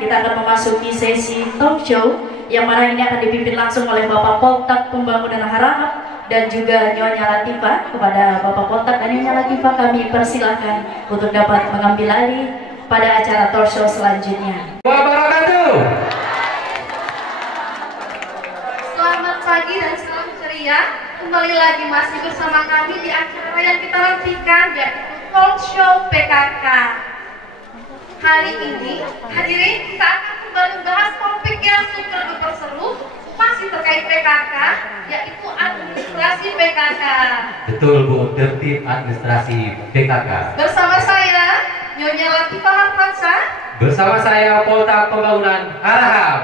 Kita akan memasuki sesi talk show yang mana ini akan dipimpin langsung oleh Bapak Poltak Pembangunan Harahap dan juga Nyonya Latifah. Kepada Bapak Poltak dan Nyonya Latifah kami persilahkan untuk dapat mengambil alih pada acara talk show selanjutnya. Wabarakatuh. Selamat pagi dan salam ceria. Kembali lagi masih bersama kami di acara yang kita nantikan, yaitu talk show PKK. Hari ini, hadirin, kita akan kembali membahas topik yang super duper seru, masih terkait PKK, yaitu administrasi PKK. Betul Bu, tertib administrasi PKK. Bersama saya, Nyonya Latifah Harfansyah. Bersama saya Poltak Pembangunan Harahap.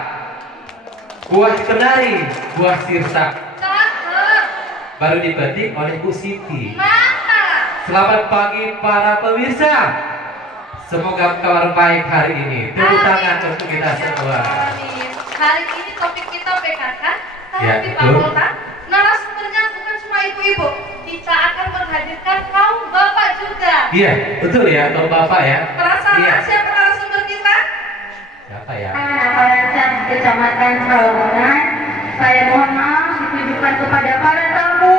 Buah kenari, buah sirsak. Cakep. Baru dipetik oleh Bu Siti. Mantap. Selamat pagi para pemirsa. Semoga kabar baik hari ini. Tepuk tangan untuk kita semua. Amin. Hari ini topik kita PKK, Ya, tapi Pak betul. Poltak, narasumbernya bukan cuma ibu-ibu, kita akan menghadirkan kaum bapak juga. Iya, betul ya, kaum bapak ya. Perasaan Iya. siapa narasumber kita? Siapa ya? Aparat Kecamatan Sawangan, saya mohon maaf ditujukan kepada para tamu.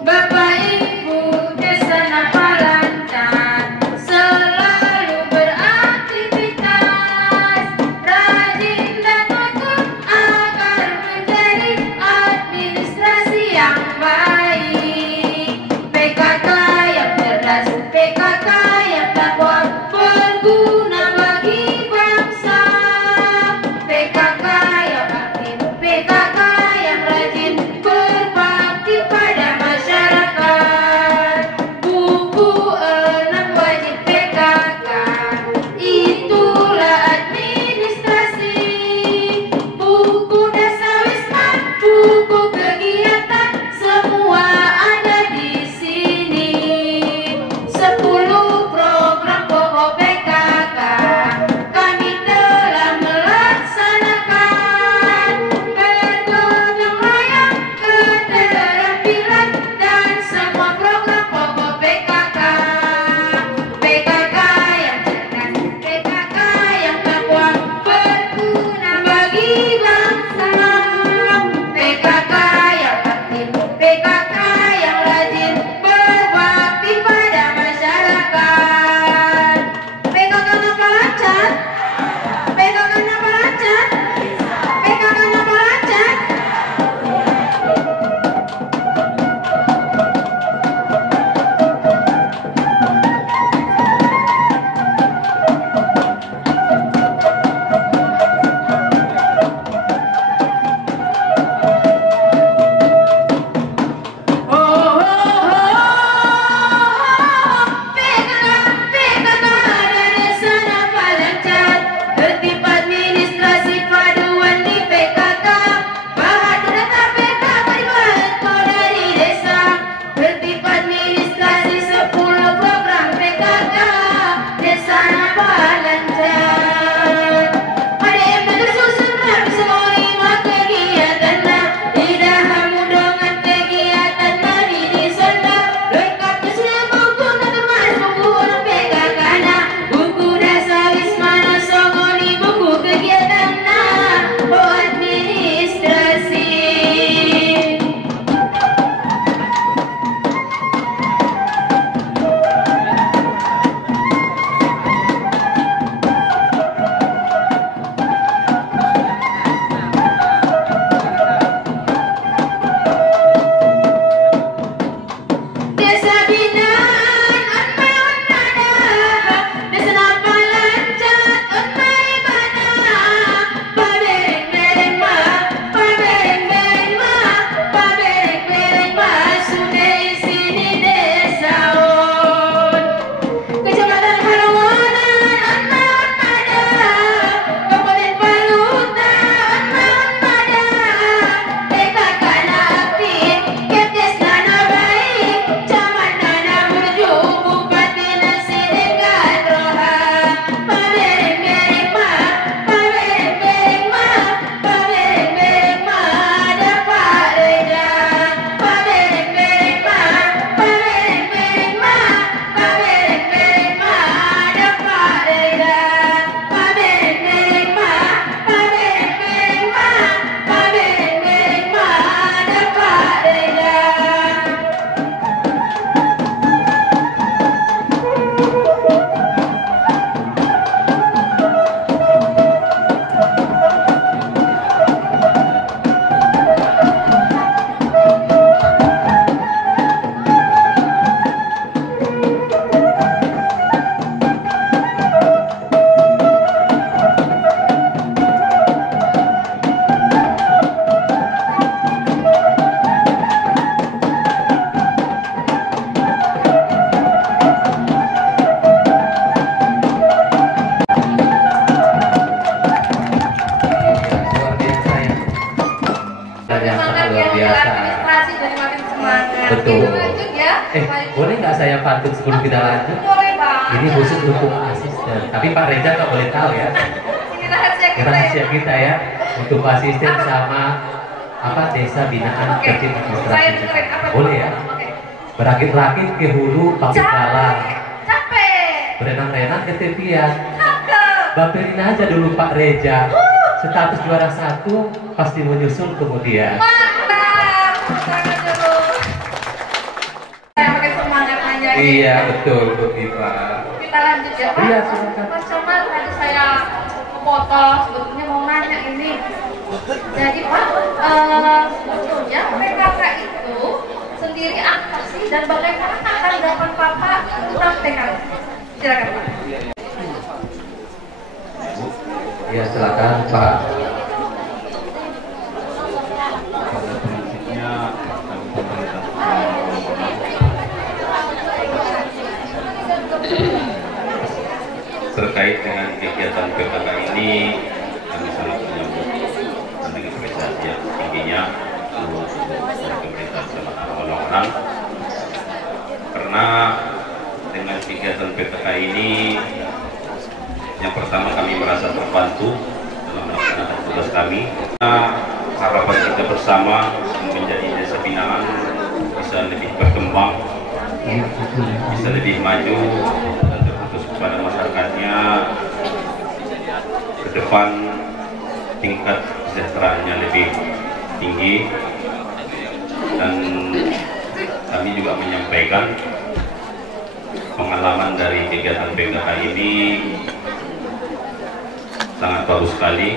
Bapak Ibu Desa Napalancan selalu beraktivitas, rajin dan Betul. Kita lanjut ya. Boleh nggak saya pantun sebelum kita lanjut? Boleh banget. Ini khusus untuk asisten. Tapi Pak Reza nggak boleh tahu ya. Ini rahasia kita Rahasia ya. kita ya. Untuk asisten sama desa binaan Oke. tertib Saya administrasi. dengerin apa? Boleh ya. Oke. Berakit-rakit ke hulu pamit kalah. Capek. Berenang-renang ke tepian. Cakep. Baperin aja dulu Pak Reza. Status juara 1 pasti menyusul kemudian. Mantap. Tangan dulu. Saya pakai semangat aja. Iya betul Bu Diva. Kita lanjut ya Pak. Iya, silakan. Mas Comal tadi saya potong sebetulnya mau nanya ini. Jadi Pak, sebetulnya PKK itu sendiri apa sih dan bagaimana tanggapan Bapak tentang PKK? Silakan Pak. Iya silakan Pak. Pada prinsipnya kami pemerintah terkait dengan kegiatan PKK ini, kami sangat menyambut dan dengan apresiasi yang tingginya untuk pemerintah Kecamatan Balongan, karena dengan kegiatan PKK ini yang pertama kami merasa terbantu dalam melaksanakan tugas kami. Harapan kita bersama menjadi desa binaan bisa lebih berkembang, bisa lebih maju dan terfokus kepada masyarakatnya ke depan, tingkat kesejahteraannya lebih tinggi. Dan kami juga menyampaikan pengalaman dari kegiatan PKK ini sangat bagus sekali,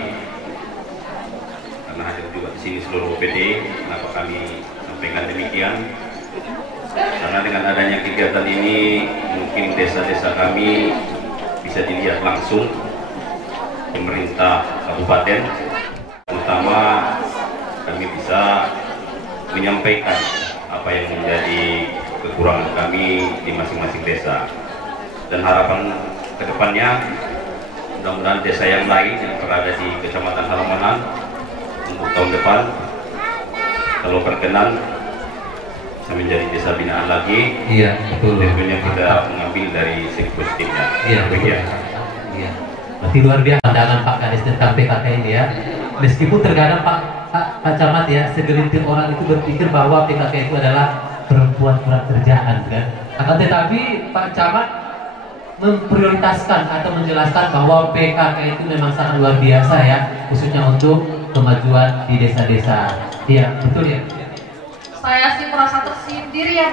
karena hadir juga di sini seluruh OPD. Kenapa kami sampaikan demikian? Karena dengan adanya kegiatan ini mungkin desa-desa kami bisa dilihat langsung pemerintah kabupaten, terutama kami bisa menyampaikan apa yang menjadi kekurangan kami di masing-masing desa. Dan harapan kedepannya, mudah-mudahan desa yang lain yang berada di Kecamatan Halaman untuk tahun depan, kalau berkenan, bisa menjadi desa binaan lagi. Iya betul. Tentunya kita mengambil dari segi positifnya. Iya betul. Iya. Berarti luar biasa pandangan Pak Kades tentang PKK ini ya. Meskipun terkadang Pak Camat ya, segelintir orang itu berpikir bahwa PKK itu adalah perempuan kurang kerjaan kan. Akan tetapi Pak Camat memprioritaskan atau menjelaskan bahwa PKK itu memang sangat luar biasa ya, khususnya untuk kemajuan di desa-desa. Iya betul ya. Saya sih merasa tersindir ya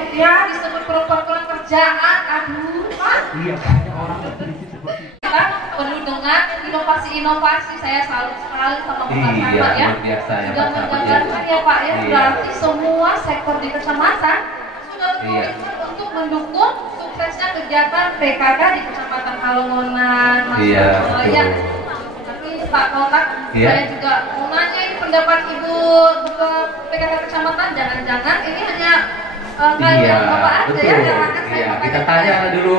disebut perempuan kurang kerjaan. Aduh Pak. Iya banyak orang berpikir seperti itu. Kita penuh dengan inovasi-inovasi. Saya salut sekali sama Bapak Camat ya. Luar biasa ya Sudah Pak Camat ya. menjalankan ya Pak ya. Iya. Berarti semua sektor di kecamatan sudah Iya. berkomitmen untuk mendukung suksesnya kegiatan PKK di Kecamatan Halongonan, Mas Iya, ya. betul. Tapi Pak Koltak, Iya. saya juga mau nanya ini pendapat Ibu Ketua PKK Kecamatan, jangan-jangan ini hanya Iya, Bapak aja betul. ya, jangan-jangan saya Iya, mau kita tanya. tanya dulu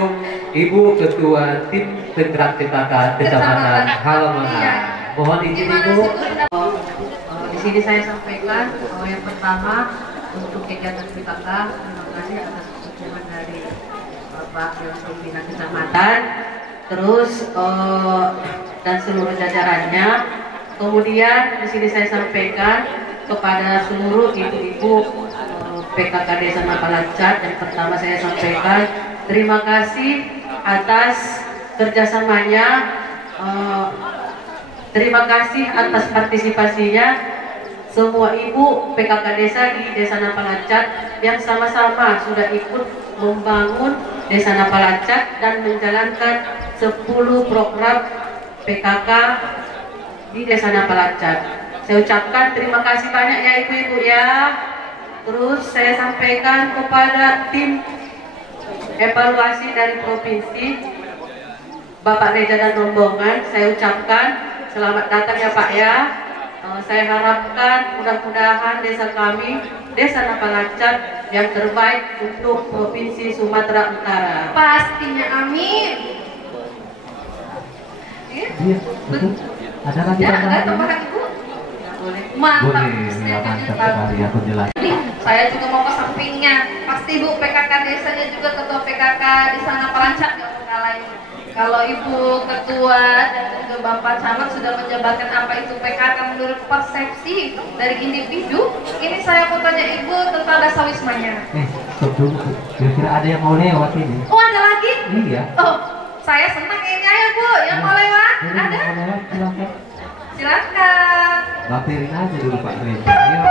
Ibu Ketua Tim Penggerak PKK Kecamatan Halaman. Iya. Mohon izin Gimana Ibu. sih Bu pendapat? Di sini saya sampaikan yang pertama untuk kegiatan PKK, terima kasih atas dukungan dari Bapak yang pimpinan kecamatan, terus dan seluruh jajarannya. Kemudian di sini saya sampaikan kepada seluruh ibu-ibu PKK Desa Napalacat, yang pertama saya sampaikan terima kasih atas kerjasamanya. Terima kasih atas partisipasinya semua ibu PKK desa di Desa Napalacat yang sama-sama sudah ikut membangun Desa Napalacat dan menjalankan 10 program PKK di Desa Napalacat. Saya ucapkan terima kasih banyak ya ibu-ibu ya. Terus saya sampaikan kepada tim evaluasi dari provinsi, Bapak Reza dan rombongan, saya ucapkan selamat datang ya Pak ya. Saya harapkan mudah-mudahan desa kami, Desa Napalacat, yang terbaik untuk Provinsi Sumatera Utara. Pastinya amin. Iya, betul. Ada lagi Ya, ada tambahan? tambahan Ibu? Boleh. Mantap. Boleh, ya, mantap Statementnya sekali ya penjelasan. Jadi Saya juga mau ke sampingnya. Pasti Bu PKK desanya juga ketua PKK di sana Pelancak di kala ini. Kalau Ibu Ketua dan juga Bapak Camat sudah menjabarkan apa itu PKK menurut persepsi dari individu, ini saya mau tanya Ibu tentang dasawismanya. Stop dulu. Kira-kira ada yang mau lewat ini? Oh, ada lagi? Iya. Oh, saya senang ini aja Bu, yang mau lewat. Ini Ada? mau lewat, silakan. Silakan. Baperin aja dulu Pak Reza. Ayo.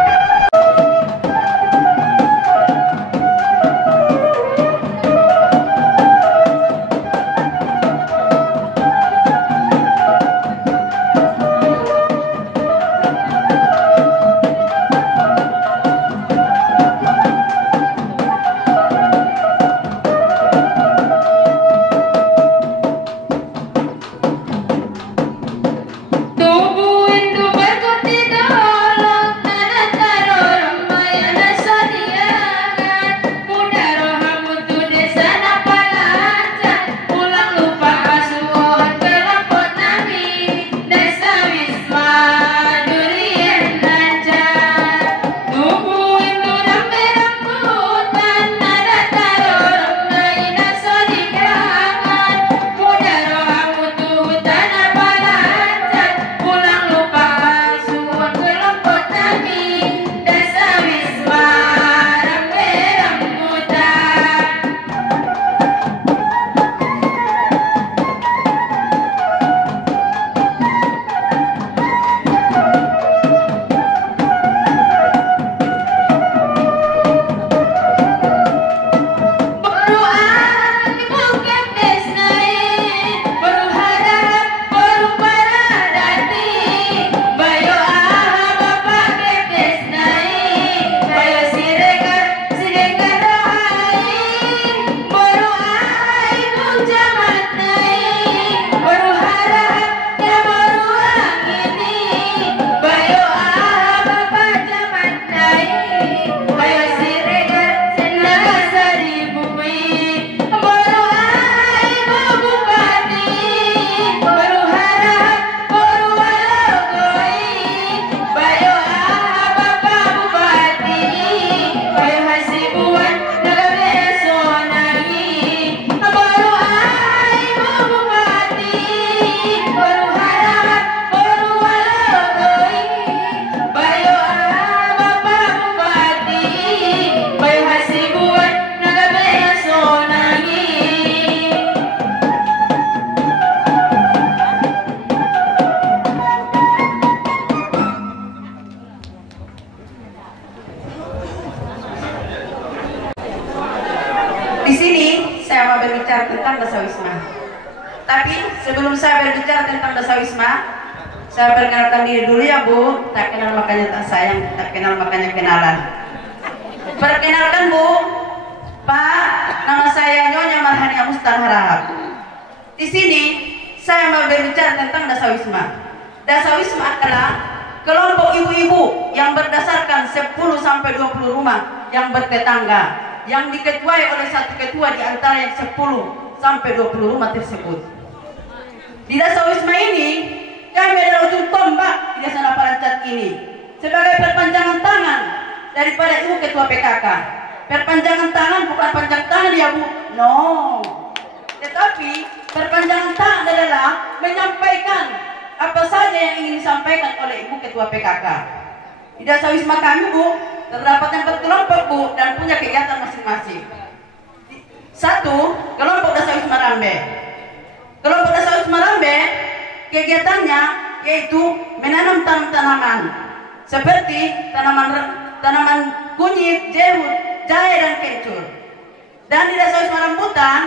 Di sini saya mau berbicara tentang dasawisma. Tapi sebelum saya berbicara tentang dasawisma, saya perkenalkan diri dulu ya Bu. Tak kenal makanya tak sayang, tak kenal makanya kenalan. Perkenalkan Bu, Pak, nama saya Nyonya Marhania Mustan Harahap. Di sini saya mau berbicara tentang dasawisma. Dasawisma adalah kelompok ibu-ibu yang berdasarkan 10 sampai 20 rumah yang bertetangga, yang diketuai oleh satu ketua di antara yang 10 sampai 20 rumah tersebut. Di dasawisma ini, kami adalah ujung tombak di desa Pelancak ini sebagai perpanjangan tangan daripada Ibu Ketua PKK. Perpanjangan tangan bukan panjang tangan ya Bu, no. Tetapi perpanjangan tangan adalah menyampaikan apa saja yang ingin disampaikan oleh Ibu Ketua PKK. Di dasawisma kami Bu, terdapat yang berkelompok Bu dan punya kegiatan masing-masing. Satu, kelompok dasawisma Rambe. Kelompok dasawisma Rambe kegiatannya yaitu menanam tanaman seperti tanaman kunyit, jeruk, jahe dan kencur. Dan di dasawisma Rambutan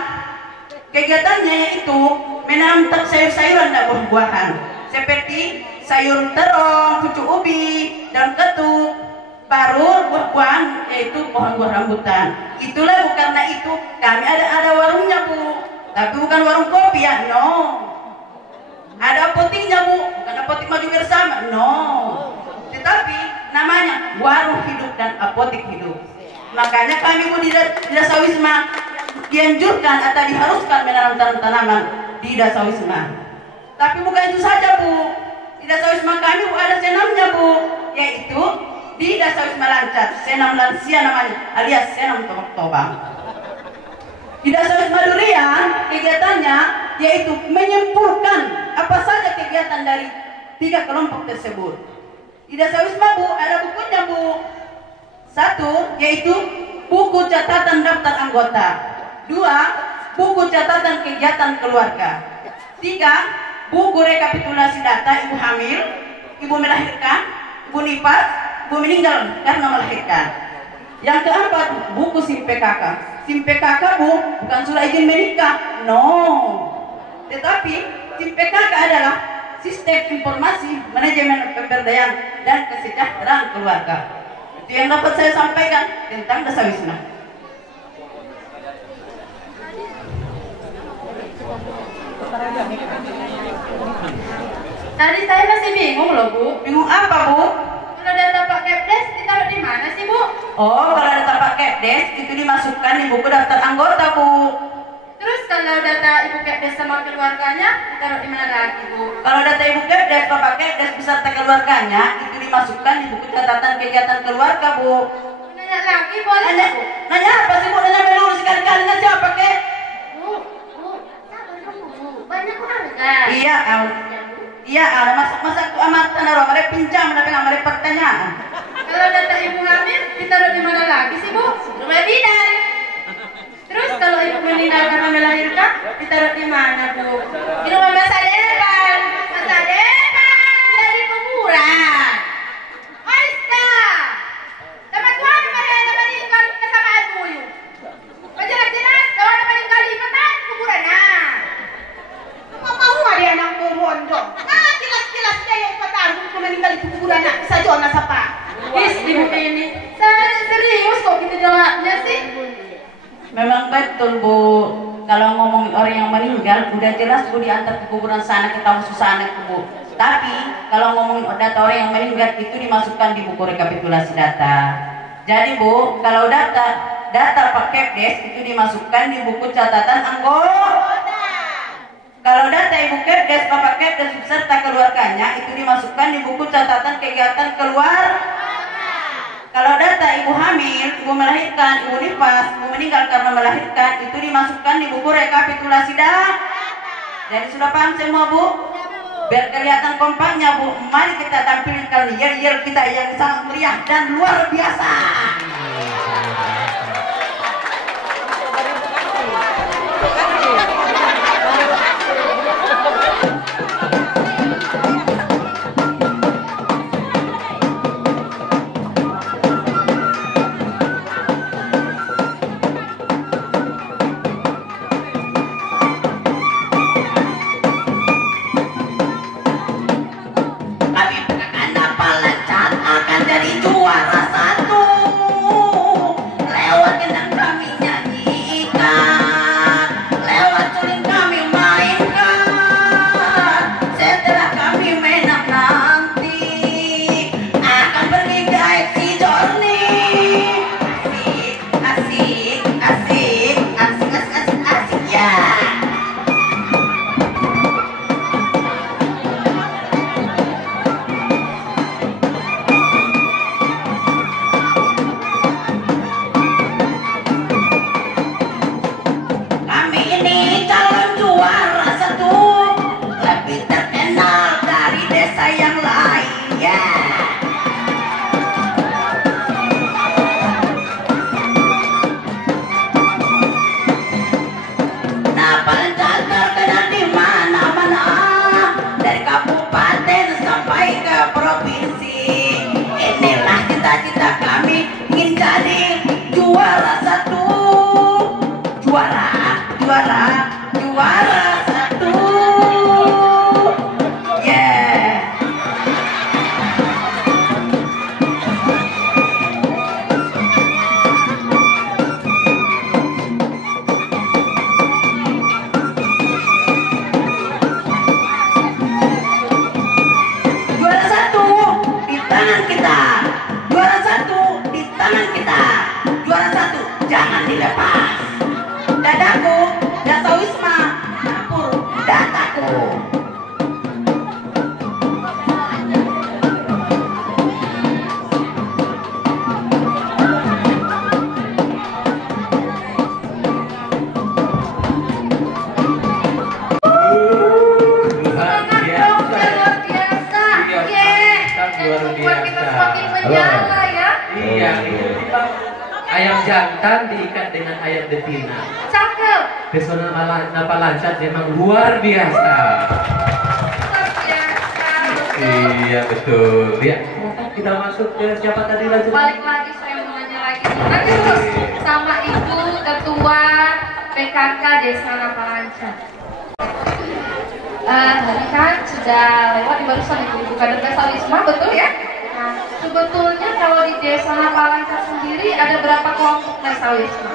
kegiatannya yaitu menanam sayur-sayuran dan buah-buahan seperti sayur terong, pucuk ubi dan ketuk. Baru buah-buahan yaitu pohon buah rambutan. Itulah karena itu kami ada warungnya Bu, tapi bukan warung kopi ya, no. Ada apotiknya Bu, bukan apotik maju bersama, no. Tetapi namanya warung hidup dan apotik hidup. Makanya kami Bu di dasawisma dianjurkan atau diharuskan menanam tanaman di dasawisma. Tapi bukan itu saja Bu, di dasawisma kami Bu ada senamnya Bu, yaitu di Desa Wisma Lancar, senam lansia namanya, alias senam tobak-tobak. Di Desa Wisma Durian, kegiatannya yaitu menyimpulkan apa saja kegiatan dari 3 kelompok tersebut. Di Desa Wisma Bu, ada bukunya Bu. 1, yaitu buku catatan daftar anggota. 2, buku catatan kegiatan keluarga. 3, buku rekapitulasi data ibu hamil, ibu melahirkan, ibu nifas, ibu meninggal karena melahirkan. Yang keempat, buku SIM PKK. SIM PKK Bu, bukan surat izin menikah, no. Tetapi SIM PKK adalah Sistem Informasi Manajemen Pemberdayaan dan Kesejahteraan Keluarga. Itu yang dapat saya sampaikan tentang Desa Wisma. Tadi saya masih bingung loh Bu. Bingung apa Bu? Kalau data Pak Kepdes ditaruh di mana sih Bu? Oh, kalau data Pak Kepdes itu dimasukkan di buku daftar anggota Bu. Terus kalau data Ibu Kepdes sama keluarganya ditaruh di mana lagi Bu? Kalau data Ibu Kepdes, Bapak Kepdes beserta keluarganya itu dimasukkan di buku catatan kegiatan keluarga Bu. Nanya lagi boleh Nanya, Bu? nanya apa sih Bu? Nanya melulu sekali-kali, nanya siapa Kek? Bu, sabar dulu Bu. Banyak keluarga. Iya, ada masak-masak tuh amat naruh, mereka pinjam, tapi nggak mereka pertanyaan. Kalau data ibu hamil ditaruh di mana lagi sih Bu? Rumah bidan. Terus kalau ibu meninggal karena melahirkan ditaruh di mana Bu? Di rumah Mas Adepan. Mas Adepan jadi kuburan. Aiska. Sama Tuhan pada meninggal kesamaan buyu. Jelas-jelas kalau meninggal di petan kuburan nah. Mau ada anak bondo. Ah, jelas-jelas dia yang kata aku meninggal di kuburan anak saja anak siapa? Is ibu ini. Saya serius kok gitu jawabnya sih. Memang betul Bu, kalau ngomongin orang yang meninggal udah jelas Bu diantar ke kuburan sana, kita susah anak Bu. Tapi kalau ngomongin data orang yang meninggal itu dimasukkan di buku rekapitulasi data. Jadi Bu, kalau data Pak Kepdes itu dimasukkan di buku catatan anggota. Kalau data Ibu Kepdes, Bapak Kepdes beserta keluarganya itu dimasukkan di buku catatan kegiatan keluarga. Kalau data ibu hamil, ibu melahirkan, ibu nifas, ibu meninggal karena melahirkan itu dimasukkan di buku rekapitulasi data. Jadi sudah paham semua Bu? Biar kelihatan kompaknya Bu, mari kita tampilkan yel-yel kita yang sangat meriah dan luar biasa. jantan diikat dengan ayat betina. Cakep. Desa Napa Lancar memang luar biasa. Luar biasa. Iya betul. Ya, kita masuk ke siapa tadi lanjut? Balik lagi saya mau nanya lagi. Nanti terus sama Ibu Ketua PKK Desa Napa Lancar. Tadi kan sudah lewat di barusan Ibu Kader Desa Wisma, betul ya? Nah, sebetulnya kalau di Desa Napa Lancar sendiri ada berapa kelompok Desa Wisma?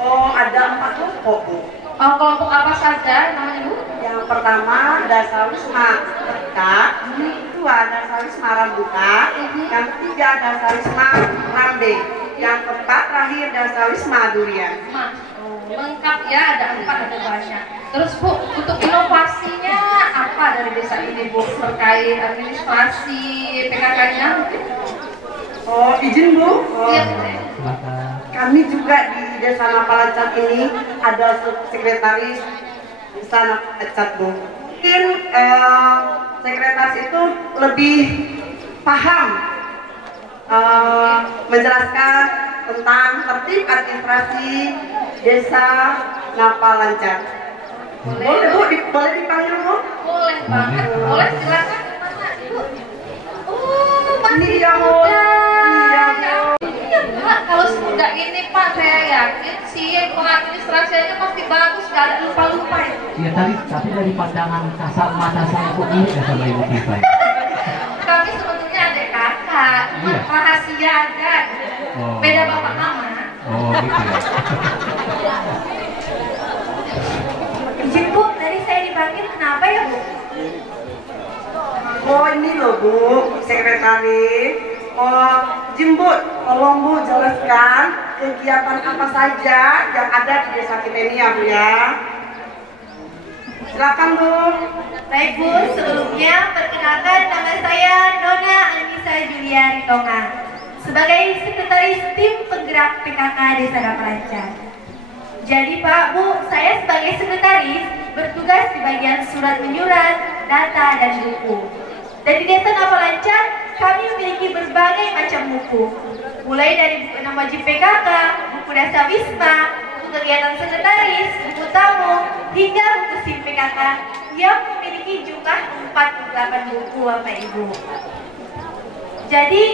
Oh, ada 4 kelompok, Bu. Oh, kelompok apa saja namanya, Bu? Yang pertama Desa Wisma Ketika, itu ada Desa Wisma Rambuka, yang ketiga Desa Wisma Rambe, yang keempat terakhir Desa Wisma Durian. Lengkap ya, ada 4, ada banyak. Terus Bu, untuk inovasinya apa dari desa ini, Bu? Terkait administrasi PKK-nya mungkin? Oh, izin Bu. Iya, Kami juga di Desa Napa Lancar ini ada sekretaris Desa Napa Lancar, Bu. Mungkin sekretaris itu lebih paham menjelaskan tentang tertib administrasi Desa Napa Lancar. Boleh Bu, boleh dipanggil Bu? Boleh banget, boleh silakan. Mana Ibu? Oh, masih Iya, Bu. muda. Iya, Bu. Iya Pak, kalau semudah ini Pak, saya yakin sih pengadministrasinya pasti bagus, gak ada lupa-lupa ya. Iya tapi dari pandangan kasat mata saya kok mirip ya sama Ibu Tifa. Kami sebetulnya adik kakak, cuma rahasia aja. Oh. Beda bapak mama. Oh gitu ya. Izin Bu, tadi saya dipanggil kenapa ya Bu? Oh ini loh Bu, sekretaris. Oh, Jimbut, tolong Bu jelaskan kegiatan apa saja yang ada di desa kita ini ya Bu ya. Silakan Bu. Baik Bu, sebelumnya perkenalkan nama saya Nona Anissa Julia Ritonga sebagai sekretaris tim penggerak PKK Desa Napa Lancar. Jadi Pak Bu, saya sebagai sekretaris bertugas di bagian surat menyurat, data dan buku. Dan di Desa Napa Lancar kami memiliki berbagai macam buku, mulai dari buku 6 wajib PKK, buku Desa Wisma, buku kegiatan sekretaris, buku tamu, hingga buku SIM PKK yang memiliki jumlah 48 buku Bapak Ibu. Jadi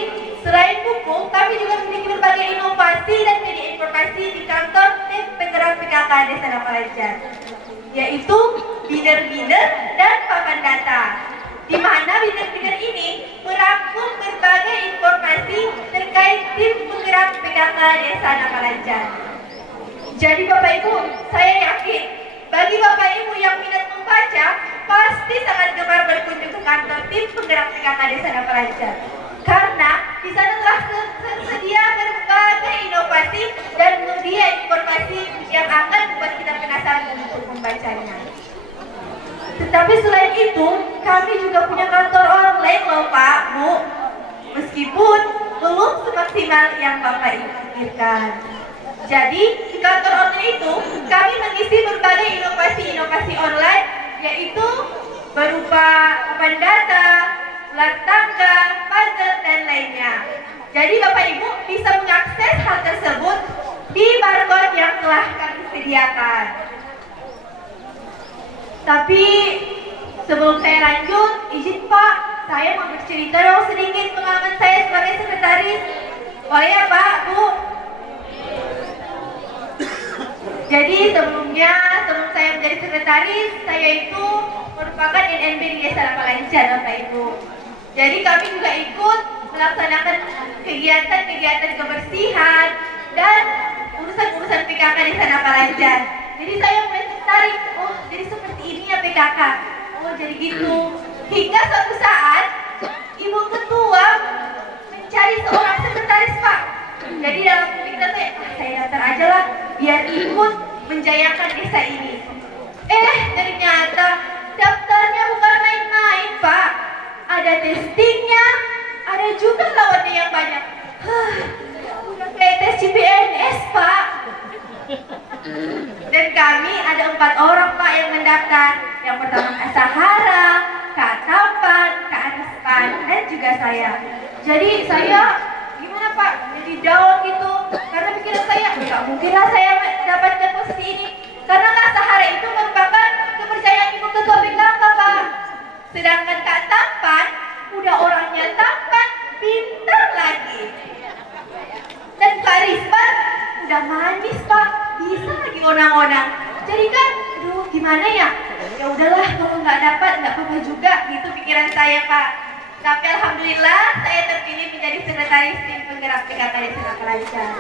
selain buku, kami juga memiliki berbagai inovasi dan media informasi di kantor tim penggerak PKK Desa Napa Lancar, yaitu binder-binder dan papan data, di mana binder-binder ini merangkum berbagai informasi terkait tim penggerak PKK Desa Napa Lancar. Jadi Bapak Ibu, saya yakin bagi Bapak Ibu yang minat membaca pasti sangat gemar berkunjung ke kantor tim penggerak PKK Desa Napa Lancar, karena di sana telah tersedia berbagai inovasi dan media informasi yang akan membuat kita penasaran untuk membacanya. Tetapi selain itu, kami juga punya kantor online loh Pak, Bu. Meskipun belum semaksimal yang Bapak inginkan. Jadi, di kantor online itu, kami mengisi berbagai inovasi-inovasi online, yaitu berupa papan data, ular tangga, puzzle, dan lainnya. Jadi Bapak Ibu bisa mengakses hal tersebut di barcode yang telah kami sediakan. Tapi sebelum saya lanjut, izin Pak, saya mau bercerita dong sedikit pengalaman saya sebagai sekretaris. Boleh ya Pak, Bu? Jadi sebelum saya menjadi sekretaris, saya itu merupakan NNB di Desa Napa Lancar Bapak Ibu. Jadi kami juga ikut melaksanakan kegiatan-kegiatan kebersihan dan urusan-urusan PKK Desa Napa Lancar. Jadi saya mulai tertarik, oh jadi seperti ini ya PKK, oh jadi gitu. Hingga suatu saat Ibu Ketua mencari seorang sekretaris Pak. Jadi dalam pikiran saya daftar aja lah biar ikut menjayakan desa ini. Ternyata daftarnya bukan main-main Pak. Ada testingnya, ada juga lawannya yang banyak. Udah kayak tes CPNS Pak. Dan kami ada 4 orang Pak yang mendaftar. Yang pertama Kak Sahara, Kak Tampan, Kak Anispan, dan juga saya. Jadi saya gimana Pak? jadi down gitu. Karena pikiran saya, nggak mungkinlah saya mendapatkan posisi ini. Karena Kak Sahara itu merupakan kepercayaan Ibu Ketua PKK, Pak. Sedangkan Kak Tampan, udah orangnya tampan, pintar lagi. Dan Kak Risma udah manis, Pak, bisa lagi onang-onang. Jadi kan, aduh gimana ya? Ya udahlah, kalau nggak dapat nggak apa-apa juga, gitu pikiran saya, Pak. Tapi alhamdulillah saya terpilih menjadi sekretaris tim penggerak PKK Desa Kelancar.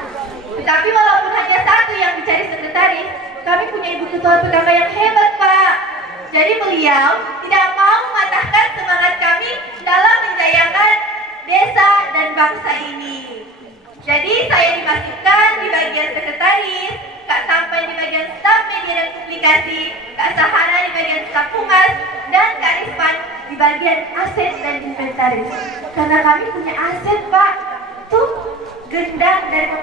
Tetapi walaupun hanya satu yang menjadi sekretaris, kami punya Ibu Ketua PKK yang hebat, Pak. Jadi beliau tidak mau mematahkan semangat kami dalam menjayakan desa dan bangsa ini. Jadi saya dimasukkan di bagian sekretaris, Kak Tampan di bagian staf media dan publikasi, Kak Sahana di bagian staf humas, dan Kak Risman di bagian aset dan inventaris. Karena kami punya aset, Pak, tuh gendang dari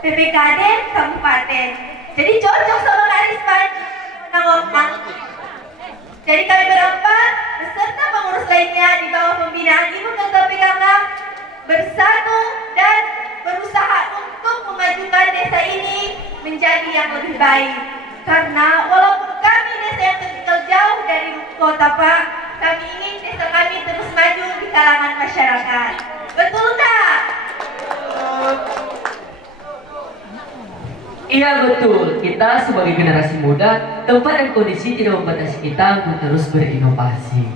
PPKD Kabupaten. Jadi cocok sama Kak Risman. Jadi kami berempat beserta pengurus lainnya di bawah pembinaan Ibu Ketua PKK bersatu dan berusaha untuk memajukan desa ini menjadi yang lebih baik. Karena walaupun kami desa yang tertinggal jauh dari kota, Pak, kami ingin desa kami terus maju di kalangan masyarakat. Betul tak? Iya betul, kita sebagai generasi muda, tempat dan kondisi tidak membatasi kita untuk terus berinovasi.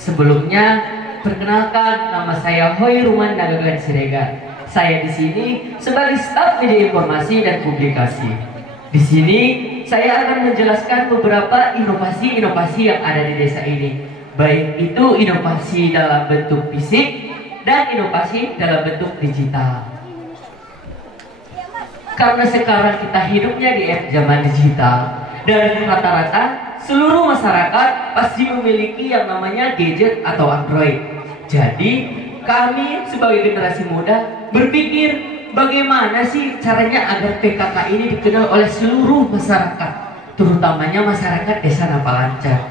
Sebelumnya, perkenalkan, nama saya Hoiruman Nagagan Siregar. Saya di sini sebagai staf media informasi dan publikasi. Di sini saya akan menjelaskan beberapa inovasi-inovasi yang ada di desa ini, baik itu inovasi dalam bentuk fisik dan inovasi dalam bentuk digital. Karena sekarang kita hidupnya di zaman digital, dan rata-rata seluruh masyarakat pasti memiliki yang namanya gadget atau Android. Jadi kami sebagai generasi muda berpikir bagaimana sih caranya agar PKK ini dikenal oleh seluruh masyarakat, terutamanya masyarakat Desa Napalancar.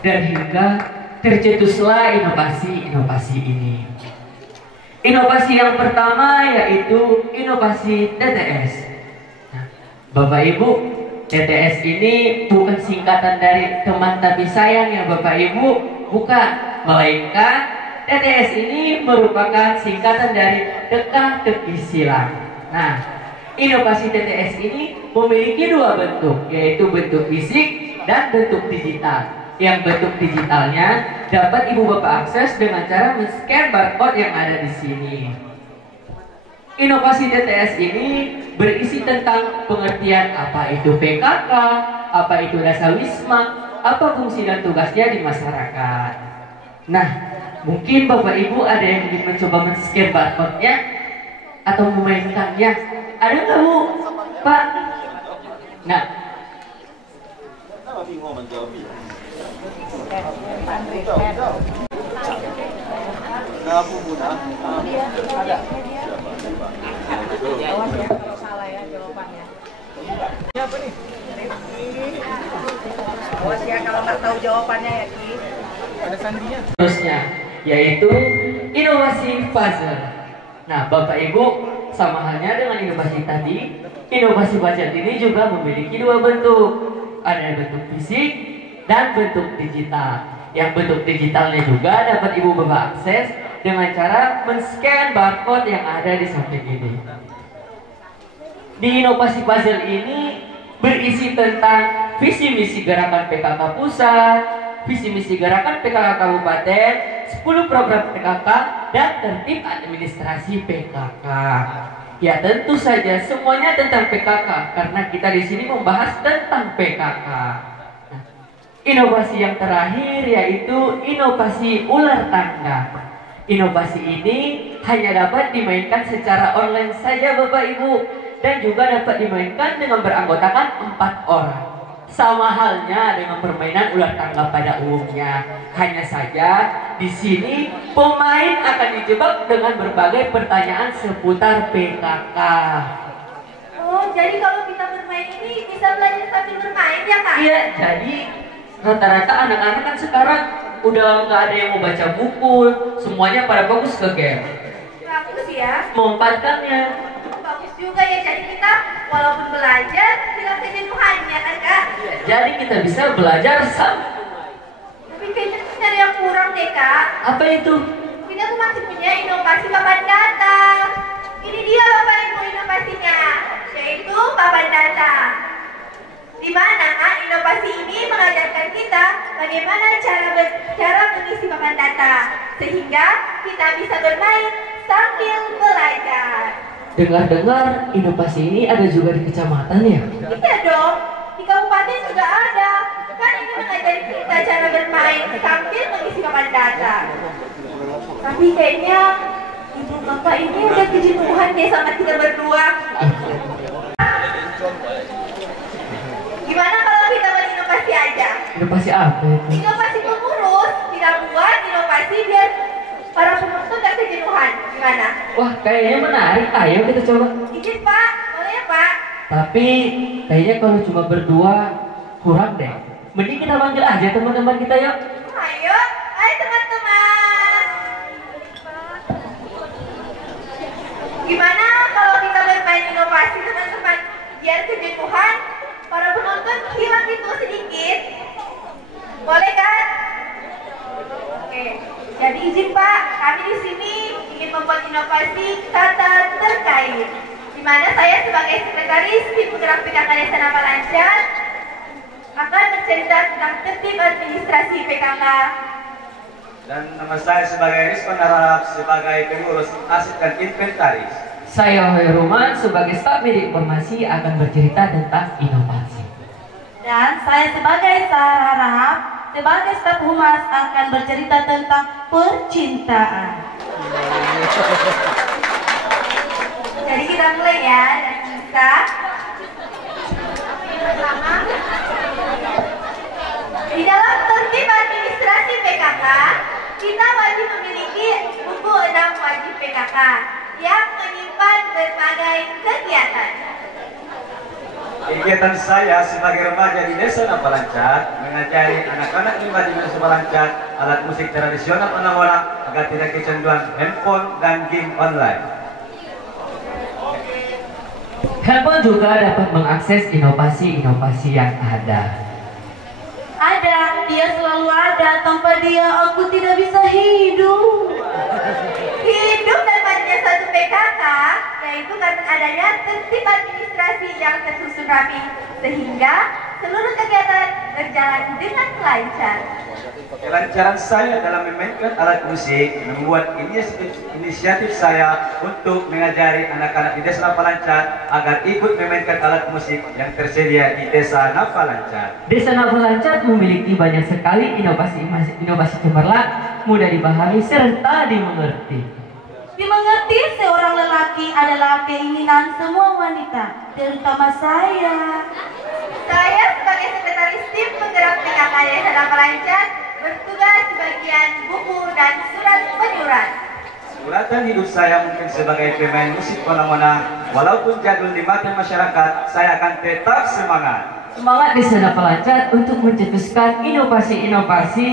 Dan hingga tercetuslah inovasi-inovasi ini. Inovasi yang pertama yaitu inovasi TTS. Nah, Bapak Ibu, TTS ini bukan singkatan dari teman tapi sayang ya Bapak Ibu, bukan, melainkan TTS ini merupakan singkatan dari teka teki silang. Nah, inovasi TTS ini memiliki dua bentuk, yaitu bentuk fisik dan bentuk digital. Yang bentuk digitalnya dapat Ibu Bapak akses dengan cara men-scan barcode yang ada di sini. Inovasi TTS ini berisi tentang pengertian apa itu PKK, apa itu Dasawisma, apa fungsi dan tugasnya di masyarakat. Nah, mungkin Bapak Ibu ada yang ingin mencoba men-scan barcode-nya atau memainkannya. Ada nggak Bu? Pak? Nah, kalau nggak tahu jawabannya ya Ki. ada sandinya. Terusnya yaitu inovasi puzzle. Nah, Bapak Ibu, sama halnya dengan inovasi tadi, inovasi puzzle ini juga memiliki dua bentuk. Ada bentuk fisik dan bentuk digital. Yang bentuk digitalnya juga dapat Ibu Bapak akses dengan cara men-scan barcode yang ada di samping ini. Di inovasi puzzle ini berisi tentang visi misi gerakan PKK pusat, visi misi gerakan PKK kabupaten, 10 program PKK, dan tertib administrasi PKK. Ya tentu saja semuanya tentang PKK karena kita di sini membahas tentang PKK. Nah, inovasi yang terakhir yaitu inovasi ular tangga. Inovasi ini hanya dapat dimainkan secara online saja Bapak Ibu, dan juga dapat dimainkan dengan beranggotakan 4 orang. Sama halnya dengan permainan ular tangga pada umumnya. Hanya saja di sini pemain akan dijebak dengan berbagai pertanyaan seputar PKK. Oh, jadi kalau kita bermain ini bisa belajar sambil bermain ya Kak? Iya, jadi rata-rata anak-anak kan sekarang udah nggak ada yang mau baca buku, semuanya pada fokus ke game. Bagus ya. Memanfaatkannya. juga ya, jadi kita walaupun belajar tidak kejenuhannya kan Kak? Jadi kita bisa belajar Tapi kayaknya ada yang kurang deh Kak. Apa itu? Kita tuh masih punya inovasi papan data. Ini dia Bapak Ibu inovasinya, yaitu papan data. Di mana inovasi ini mengajarkan kita bagaimana cara mengisi papan data, sehingga kita bisa bermain sambil belajar. Dengar-dengar inovasi ini ada juga di kecamatan ya? Iya dong, di kabupaten juga ada. Kan ini mengajari kita cara bermain sambil mengisi papan data. Tapi kayaknya ibu bapak ini udah kejenuhan deh sama kita berdua. Gimana kalau kita berinovasi aja? Inovasi apa itu? Inovasi pengurus, kita buat inovasi biar para penonton gak kejenuhan. Gimana? Wah, kayaknya menarik. Ayo kita coba. Izin Pak, boleh ya Pak? Tapi kayaknya kalau cuma berdua kurang deh. Mending kita panggil aja teman-teman kita yuk. Ayo teman-teman. Gimana kalau kita bermain inovasi teman-teman? Biar kejenuhan para penonton hilang itu sedikit. Boleh kan? Oke. Jadi izin Pak, kami di sini ingin membuat inovasi kata terkait. Di mana saya sebagai sekretaris tim penggerak PKK Desa Napa Lancar akan bercerita tentang tertib administrasi PKK. Dan nama saya sebagai Rizwan Harahap sebagai pengurus arsip dan inventaris. Saya Hoiruman sebagai staf media informasi akan bercerita tentang inovasi. Dan saya sebagai Sarah Harahap sebagai staf humas akan bercerita tentang percintaan. Jadi kita mulai ya dari kita. Pertama, di dalam tertib administrasi PKK, kita wajib memiliki buku 6 wajib PKK yang menyimpan berbagai kegiatan. Kegiatan saya sebagai remaja di Desa Napa Lancar mengajari anak-anak di Desa Napa Lancar alat musik tradisional orang-orang agar tidak kecanduan handphone dan game online. Handphone juga dapat mengakses inovasi-inovasi yang ada. Ada, dia selalu ada. Tanpa dia aku tidak bisa hidup. Hidup dan matinya suatu PKK, yaitu karena adanya tertib administrasi yang tersusun rapi, sehingga seluruh kegiatan berjalan dengan lancar. Kelancaran saya dalam memainkan alat musik membuat inisiatif saya untuk mengajari anak-anak di Desa Napa Lancar agar ikut memainkan alat musik yang tersedia di Desa Napa Lancar. Desa Napa Lancar memiliki banyak sekali inovasi cemerlang, mudah dipahami serta dimengerti. Dimengerti seorang lelaki adalah keinginan semua wanita, terutama saya. Saya sebagai sekretaris tim penggerak PKK Desa Napa Lancar bertugas sebagian buku dan surat penyurat. Suratan hidup saya mungkin sebagai pemain musik konang-konang, walaupun jadul di mata masyarakat, saya akan tetap semangat. Semangat Desa Napa Lancar untuk mencetuskan inovasi-inovasi.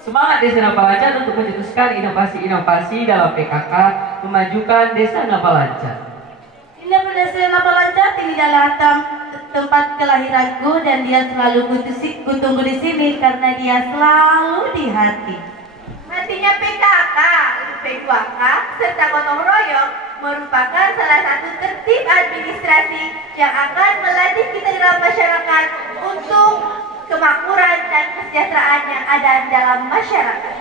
Semangat Desa Napa Lancar untuk mencetuskan inovasi-inovasi dalam PKK, memajukan Desa Napa Lancar. Ini Desa Napa Lancar tinggallah tempat kelahiranku dan dia selalu kutunggu di sini karena dia selalu di hati. Artinya PKK, P2K, serta gotong royong merupakan salah satu tertib administrasi yang akan melatih kita dalam masyarakat untuk kemakmuran dan kesejahteraan yang ada dalam masyarakat.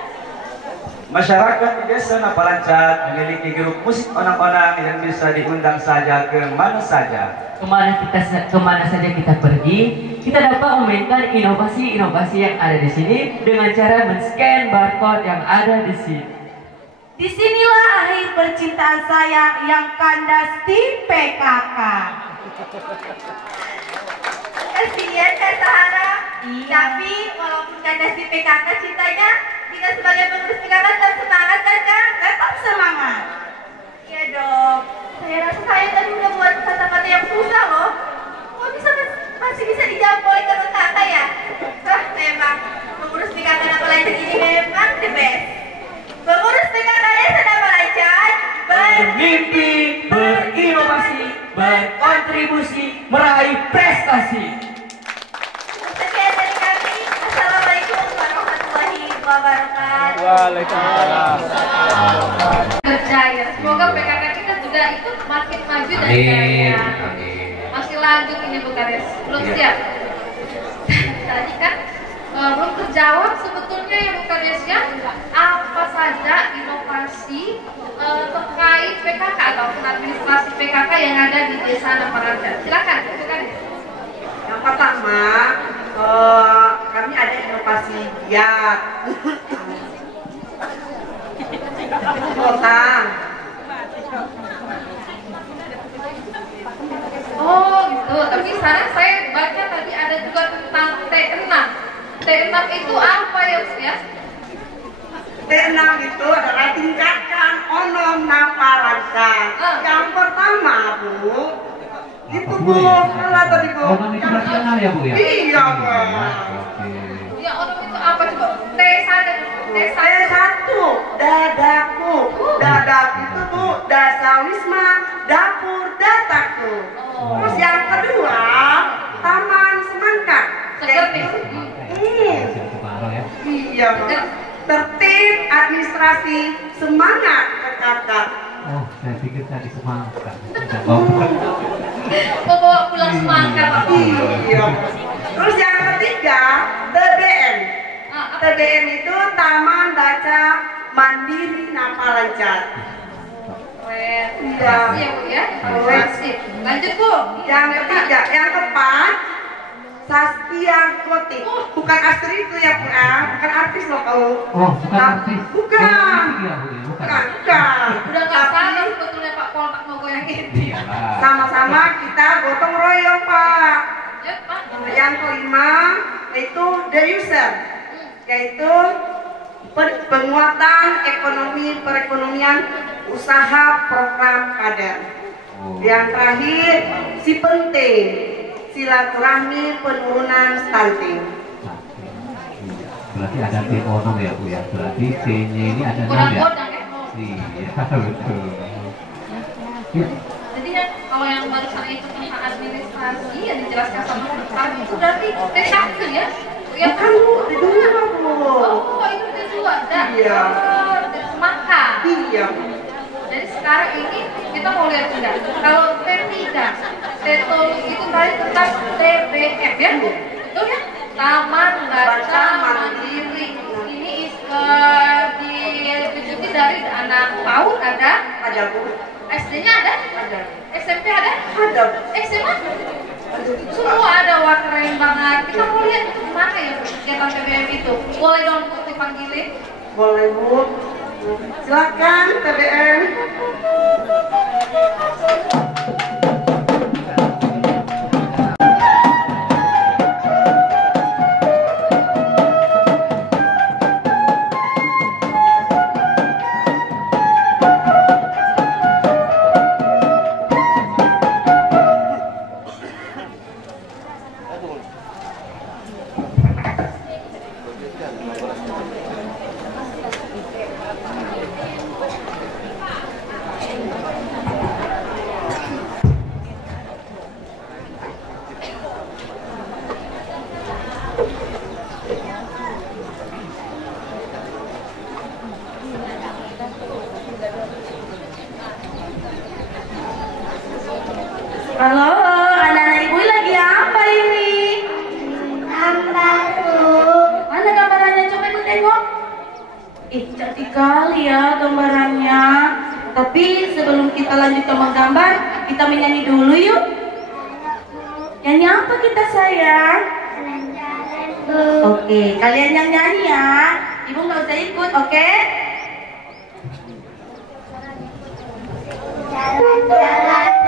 Masyarakat di Desa Napa Lancar memiliki grup musik onang-onang yang bisa diundang saja ke mana saja. Kemana saja kita pergi, kita dapat memainkan inovasi-inovasi yang ada di sini dengan cara men-scan barcode yang ada di sini. Disinilah akhir percintaan saya yang kandas di PKK. Kasihan Kak Sahara, tapi walaupun kandas di PKK cintanya, kita sebagai pengurus PKK tetap semangat kan Kak? Tetap semangat. Iya dong. Saya rasa saya tadi udah buat kata-kata yang susah loh. Kok masih bisa dijawab oleh kakak ya? Memang pengurus PKK Napa Lancar ini memang the best. Pengurus PKK Desa Napa Lancar bermimpi prestasi. Sekian dari kami. Assalamualaikum warahmatullahi wabarakatuh. Waalaikumsalam. Berjaya. Semoga PKK kita juga itu makin maju dan jaya. Masih lanjut ini Bu Kades. Belum siap. Tadi kan belum terjawab sebetulnya ya Bu Kades ya. Apa saja inovasi terkait PKK ataupun administrasi PKK yang ada di Desa Naparaja. Silakan Bu Kades. Yang pertama, kami ada inovasi giat. Kota. Oh gitu, tapi sekarang saya baca tadi ada juga tentang T6. T6 itu apa ya Bu ya? T6 itu adalah tingkatkan onom Naparaja. Yang pertama Bu, itu Bu, salah tadi Bu. Onom itu berarti kenal ya Bu ya? Iya Bu. Ya onom itu apa coba? T1 T1 dadaku. Dadaku itu Bu, dasawisma, dapur dataku. Terus yang kedua, taman semangka. Iya Bu. Tertib administrasi semangat PKK. Oh, saya pikir tadi semangka. Bawa pulang semangka Pak. Iya. Terus yang ketiga, TBM. TBM itu Taman Baca Mandiri Naparaja. Keren. Iya. Ya Bu ya. Keren. Lanjut Bu. Yang ketiga, yang keempat, Saskia Gotik. Bukan Astrid itu ya Bu ya. Bukan artis loh kau. Oh, bukan artis. Bukan. Bukan. Udah nggak salah sebetulnya Pak Poltak mau goyangin. Sama-sama kita gotong royong Pak. Ya Pak. Yang kelima itu the user, yaitu penguatan ekonomi perekonomian usaha program kader. Yang terakhir si penting silaturahmi penurunan stunting. Berarti ada T onom ya Bu ya. Berarti T-nya ini ada 6 ya. Iya, betul. Ya. Jadi ya kalau yang barusan itu tentang administrasi yang dijelaskan sama Pak itu berarti T1 ya? Yang kan Bu, itu Bu. Oh, itu T2. Iya. Semangka. Iya. Jadi sekarang ini kita mau lihat juga kalau T3 itu tadi tentang TBF ya? Betul ya? Taman Baca Mandiri. Ini diwujudkan dari anak PAUD ada Bu. SD-nya ada? Ada. SMP ada? Ada. SMA? Semua ada, wah keren banget. Kita mau lihat itu gimana ya kegiatan TBM itu. Boleh dong Bu dipanggilin? Boleh Bu. Silakan TBM. Halo, anak-anak ibu lagi apa ini? Gambar Bu. Mana gambarannya? Coba ibu tengok. Ih, cantik kali ya gambarannya. Tapi sebelum kita lanjutkan menggambar, kita menyanyi dulu yuk. Nyanyi apa kita sayang? Oke, kalian yang nyanyi ya. Ibu nggak usah ikut, oke? Jalan-jalan.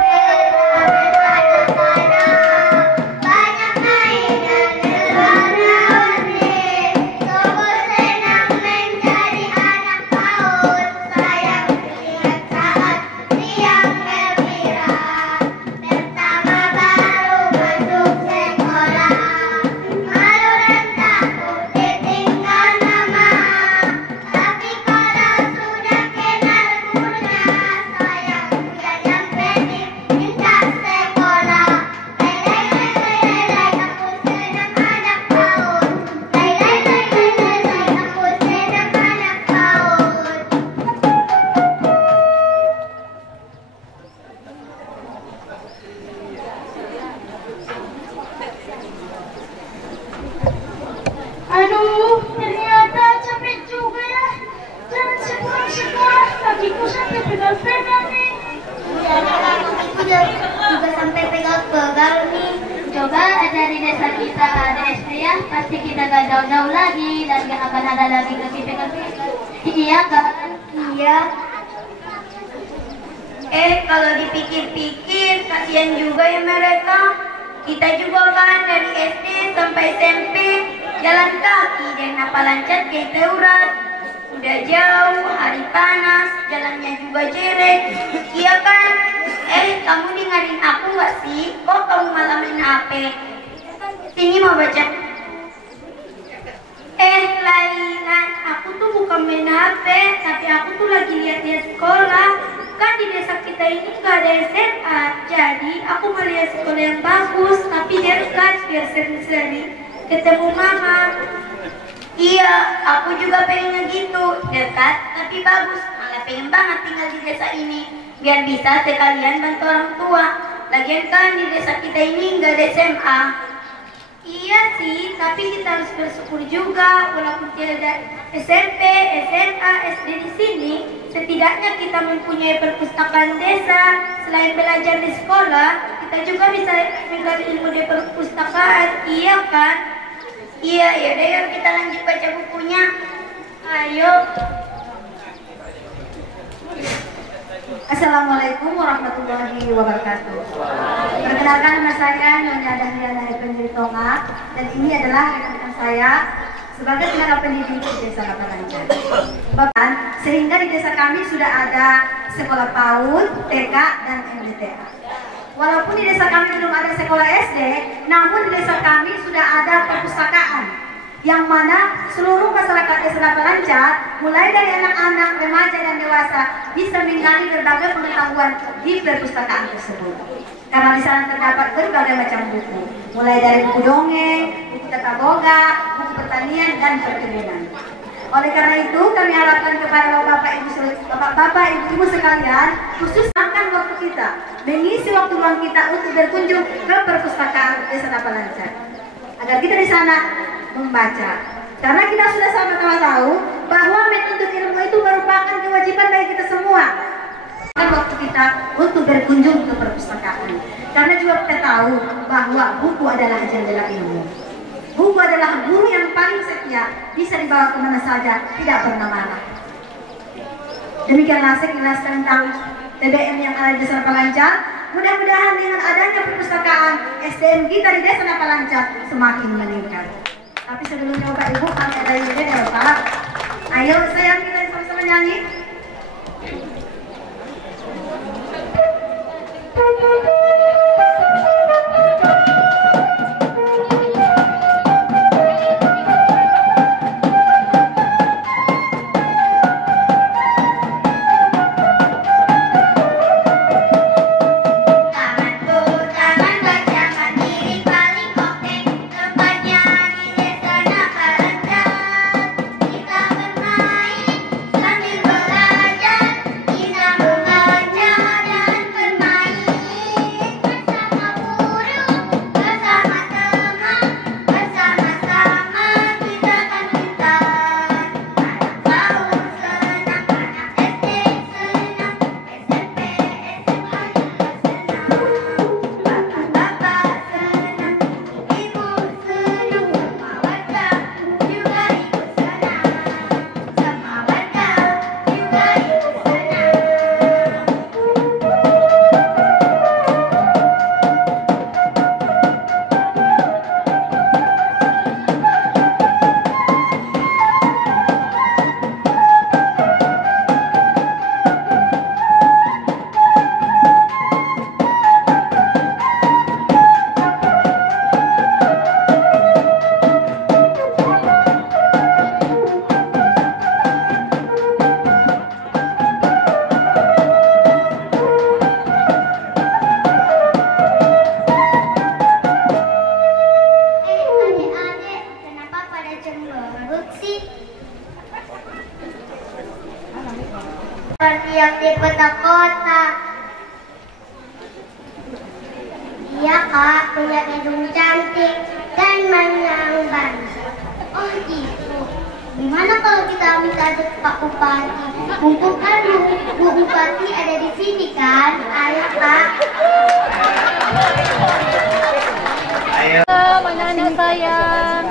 Tapi kalau sudah kenal guna, sayang jangan jauh-jauh lagi dan gak akan ada lagi kepiting-kepiting. Iya kan? Iya. Kalau dipikir-pikir kasihan juga ya mereka. Kita juga kan dari SD sampai SMP jalan kaki dan Napalanchat ke Teurat. Udah jauh, hari panas, jalannya juga jelek. Iya kan? Kamu dengerin aku gak sih? Kok kamu malah main HP? Sini mau baca. Lailan, aku tuh bukan main HP, tapi aku tuh lagi lihat-lihat sekolah. Kan di desa kita ini nggak ada SMA, jadi aku mau lihat sekolah yang bagus, tapi dekat biar sering-sering ketemu mama. Iya, aku juga pengennya gitu, dekat tapi bagus. Malah pengen banget tinggal di desa ini, biar bisa sekalian bantu orang tua. Lagian kan di desa kita ini nggak ada SMA. Iya sih, tapi kita harus bersyukur juga walaupun tidak ada SMP, SMA, SD di sini, setidaknya kita mempunyai perpustakaan desa. Selain belajar di sekolah, kita juga bisa menggali ilmu di perpustakaan, iya kan? Iya, ya deh, yuk kita lanjut baca bukunya. Ayo. Assalamualaikum warahmatullahi wabarakatuh. Perkenalkan, nama saya Nyonya Dahliana Pendiri Tonga, dan ini adalah rekan saya sebagai tenaga pendidik di Desa Napalanchat. Bahkan sehingga di desa kami sudah ada sekolah PAUD, TK, dan MDTA. Walaupun di desa kami belum ada sekolah SD, namun di desa kami sudah ada perpustakaan yang mana seluruh masyarakat Desa Napalanchat, mulai dari anak-anak, remaja, dan dewasa, bisa menggali berbagai pengetahuan di perpustakaan tersebut. Karena di sana terdapat berbagai macam buku, mulai dari buku dongeng, buku tata boga, buku pertanian, dan perkebunan. Oleh karena itu, kami harapkan kepada bapak ibu sekalian, khusus makan waktu kita, mengisi waktu luang kita untuk berkunjung ke perpustakaan Desa Napalanchat, agar kita di sana membaca. Karena kita sudah sama-sama tahu bahwa menuntut ilmu itu merupakan kewajiban bagi kita semua. Waktu kita untuk berkunjung ke perpustakaan. Karena juga kita tahu bahwa buku adalah jendela ilmu. Buku adalah guru yang paling setia, bisa dibawa kemana saja, tidak pernah marah. Demikianlah sekilas tentang TBM yang ada di Desa Napalanchat. Mudah-mudahan dengan adanya perpustakaan, SDM kita di Desa Napalanchat semakin meningkat. Tapi sebelumnya Bapak Ibu, kami ada ide ya Pak. Ayo sayang, kita sama-sama nyanyi. Seperti yang di kota-kota. Iya Kak, punya hidung cantik dan menambah. Oh gitu. Gimana kalau kita minta ke Pak Bupati? Mumpung kan Bu Bupati ada di sini kan? Ayo Kak. Ayo. Mana sayang?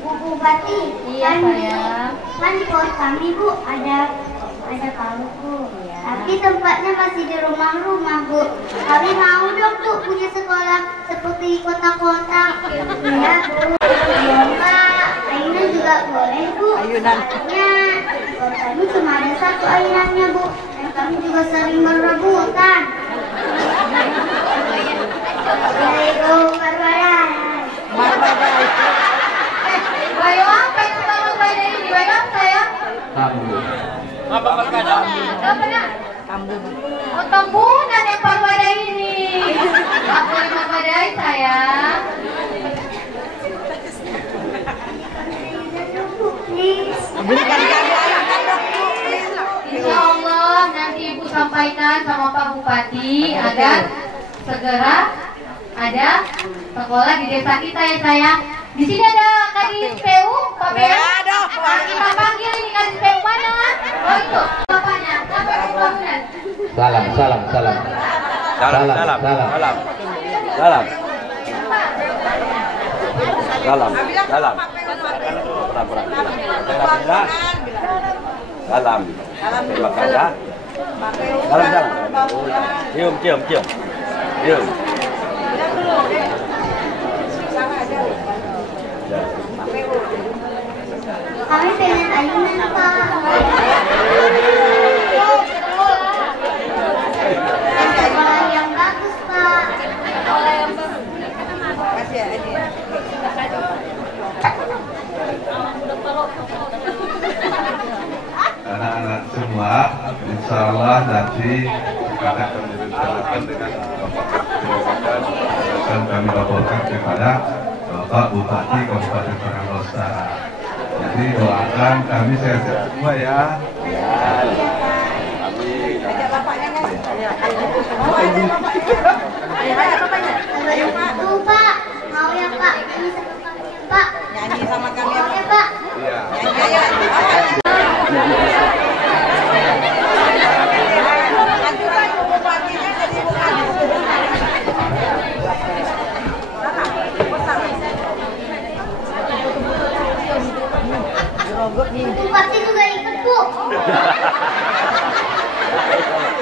Bu Bupati. Iya, sayang. Kan di kos kami Bu ada kalung Bu. Tapi tempatnya masih di rumah-rumah Bu. Kami mau dong tuh punya sekolah seperti kota-kota. Iya Bu. Iya Pak. Ayunan juga boleh Bu. Ayunan. Kami cuma ada satu ayunannya Bu. Dan kami juga sering berebutan. Ayo Barbara. Bayo apa yang kamu pada ini? Bayo apa sayang? Tambu. Apa berkada? Apa nak? Tambu. Oh tambunan yang pada ini. Apa yang pada sayang? Insya Allah nanti Ibu sampaikan sama Pak Bupati agar segera ada sekolah di desa kita ya sayang. Di sini ada Kadis PU, Pak Bea. Ada. Kita panggil ini Kadis PU mana? Oh itu bapaknya. Bapak pembangunan. Salam. Salam. Terima kasih. Cium. Kami pengen ayunan Pak. Sekolah yang bagus Pak. Anak-anak semua, insya Allah nanti akan kami rencanakan dengan Bapak Kependidikan akan kami laporkan kepada Bapak Bupati Kabupaten Pangandaran. Jadi doakan kami sehat-sehat semua ya. Tuh Pak, mau ya Pak, nyanyi sama kami ya Pak. Nyanyi sama kami ya Pak. Iya. Bupati juga ikut Bu.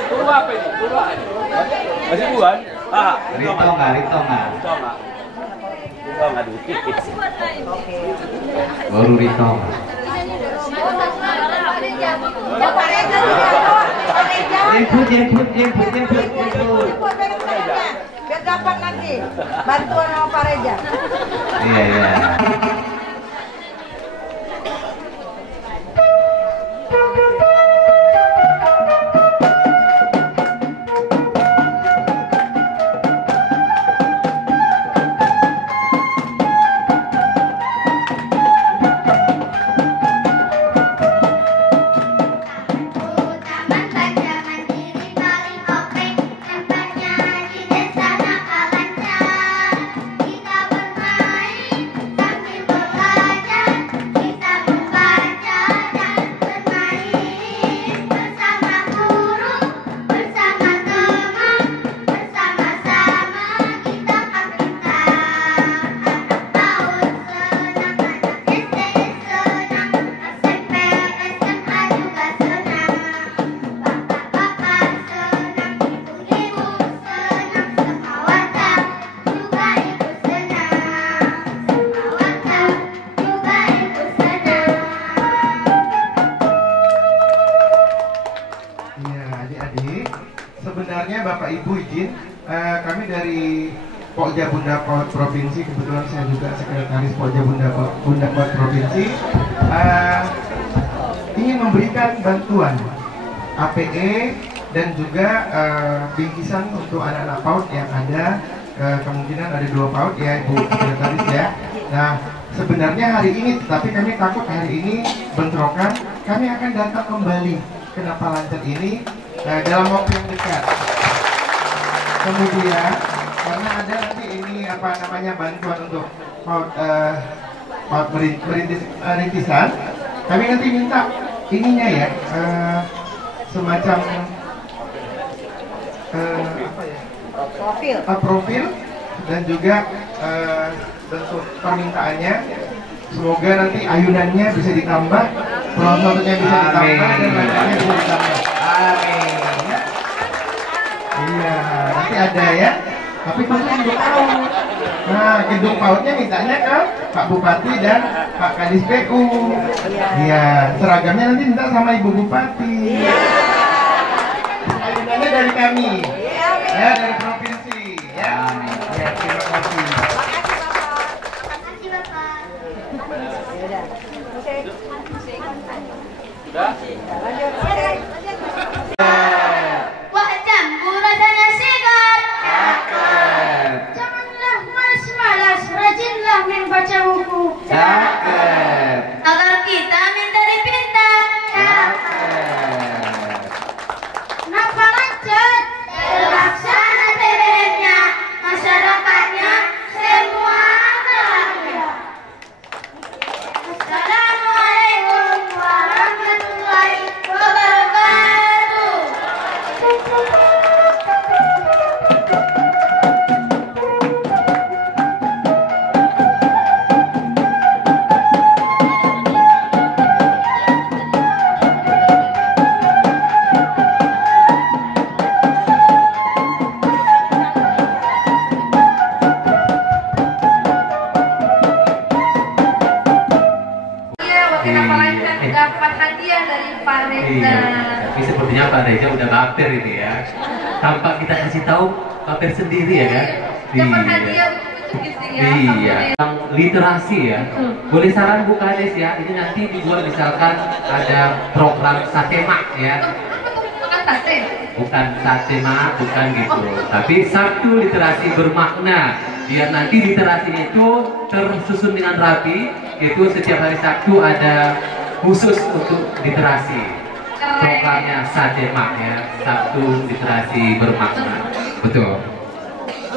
Puru apa ini? Masih buan? Ritonga. Baru Ritonga. Jemput. Biar dapat nanti bantuan sama Pak Reja. Iya. Sebenarnya Bapak Ibu izin, kami dari Pokja Bunda Provinsi, kebetulan saya juga sekretaris Pokja Bunda Provinsi, ingin memberikan bantuan APE dan juga bingkisan untuk anak-anak PAUD yang ada, kemungkinan ada 2 PAUD ya Ibu Sekretaris ya. Nah sebenarnya hari ini, tapi kami takut hari ini bentrokan, kami akan datang kembali ke Napalancet ini dalam waktu yang dekat. Kemudian karena ada nanti ini apa namanya bantuan untuk rintisan, kami nanti minta ininya ya semacam profil dan juga bentuk permintaannya Semoga nanti ayunannya bisa ditambah, penontonnya bisa ditambah, dan lainnya bisa ditambah. Amin. Ya. Iya, nanti ada ya. Tapi pasti juga tahu. Nah, gedung PAUD-nya mintanya ke Pak Bupati dan Pak Kadis PU. Iya, seragamnya nanti minta sama Ibu Bupati. Ayunannya dari kami, ya, dari provinsi. Ya, ya, terima kasih. Wah, jambu rasanya segar. Janganlah malas-malas, rajinlah membaca buku. Agar kita menjadi pintar. Napa lanjut? Terlaksana TBM-nya, masyarakatnya semua bahagia. Assalamualaikum warahmatullahi wabarakatuh. Dapat hadiah dari Pak Reza. Iya, tapi sepertinya Pak Reza udah mampir ini ya. Tanpa kita kasih tahu, mampir sendiri ya kan? Dapat hadiah untuk gitu ya. Iya, yang literasi ya. Boleh saran Bu Kades ya, ini nanti dibuat misalkan ada program satemak ya. Bukan sate. Bukan satemak, bukan gitu. Tapi Sabtu literasi bermakna. Biar nanti literasinya itu tersusun dengan rapi. Itu setiap hari Sabtu ada khusus untuk literasi. Programnya satemak ya, Sabtu literasi bermakna. Betul.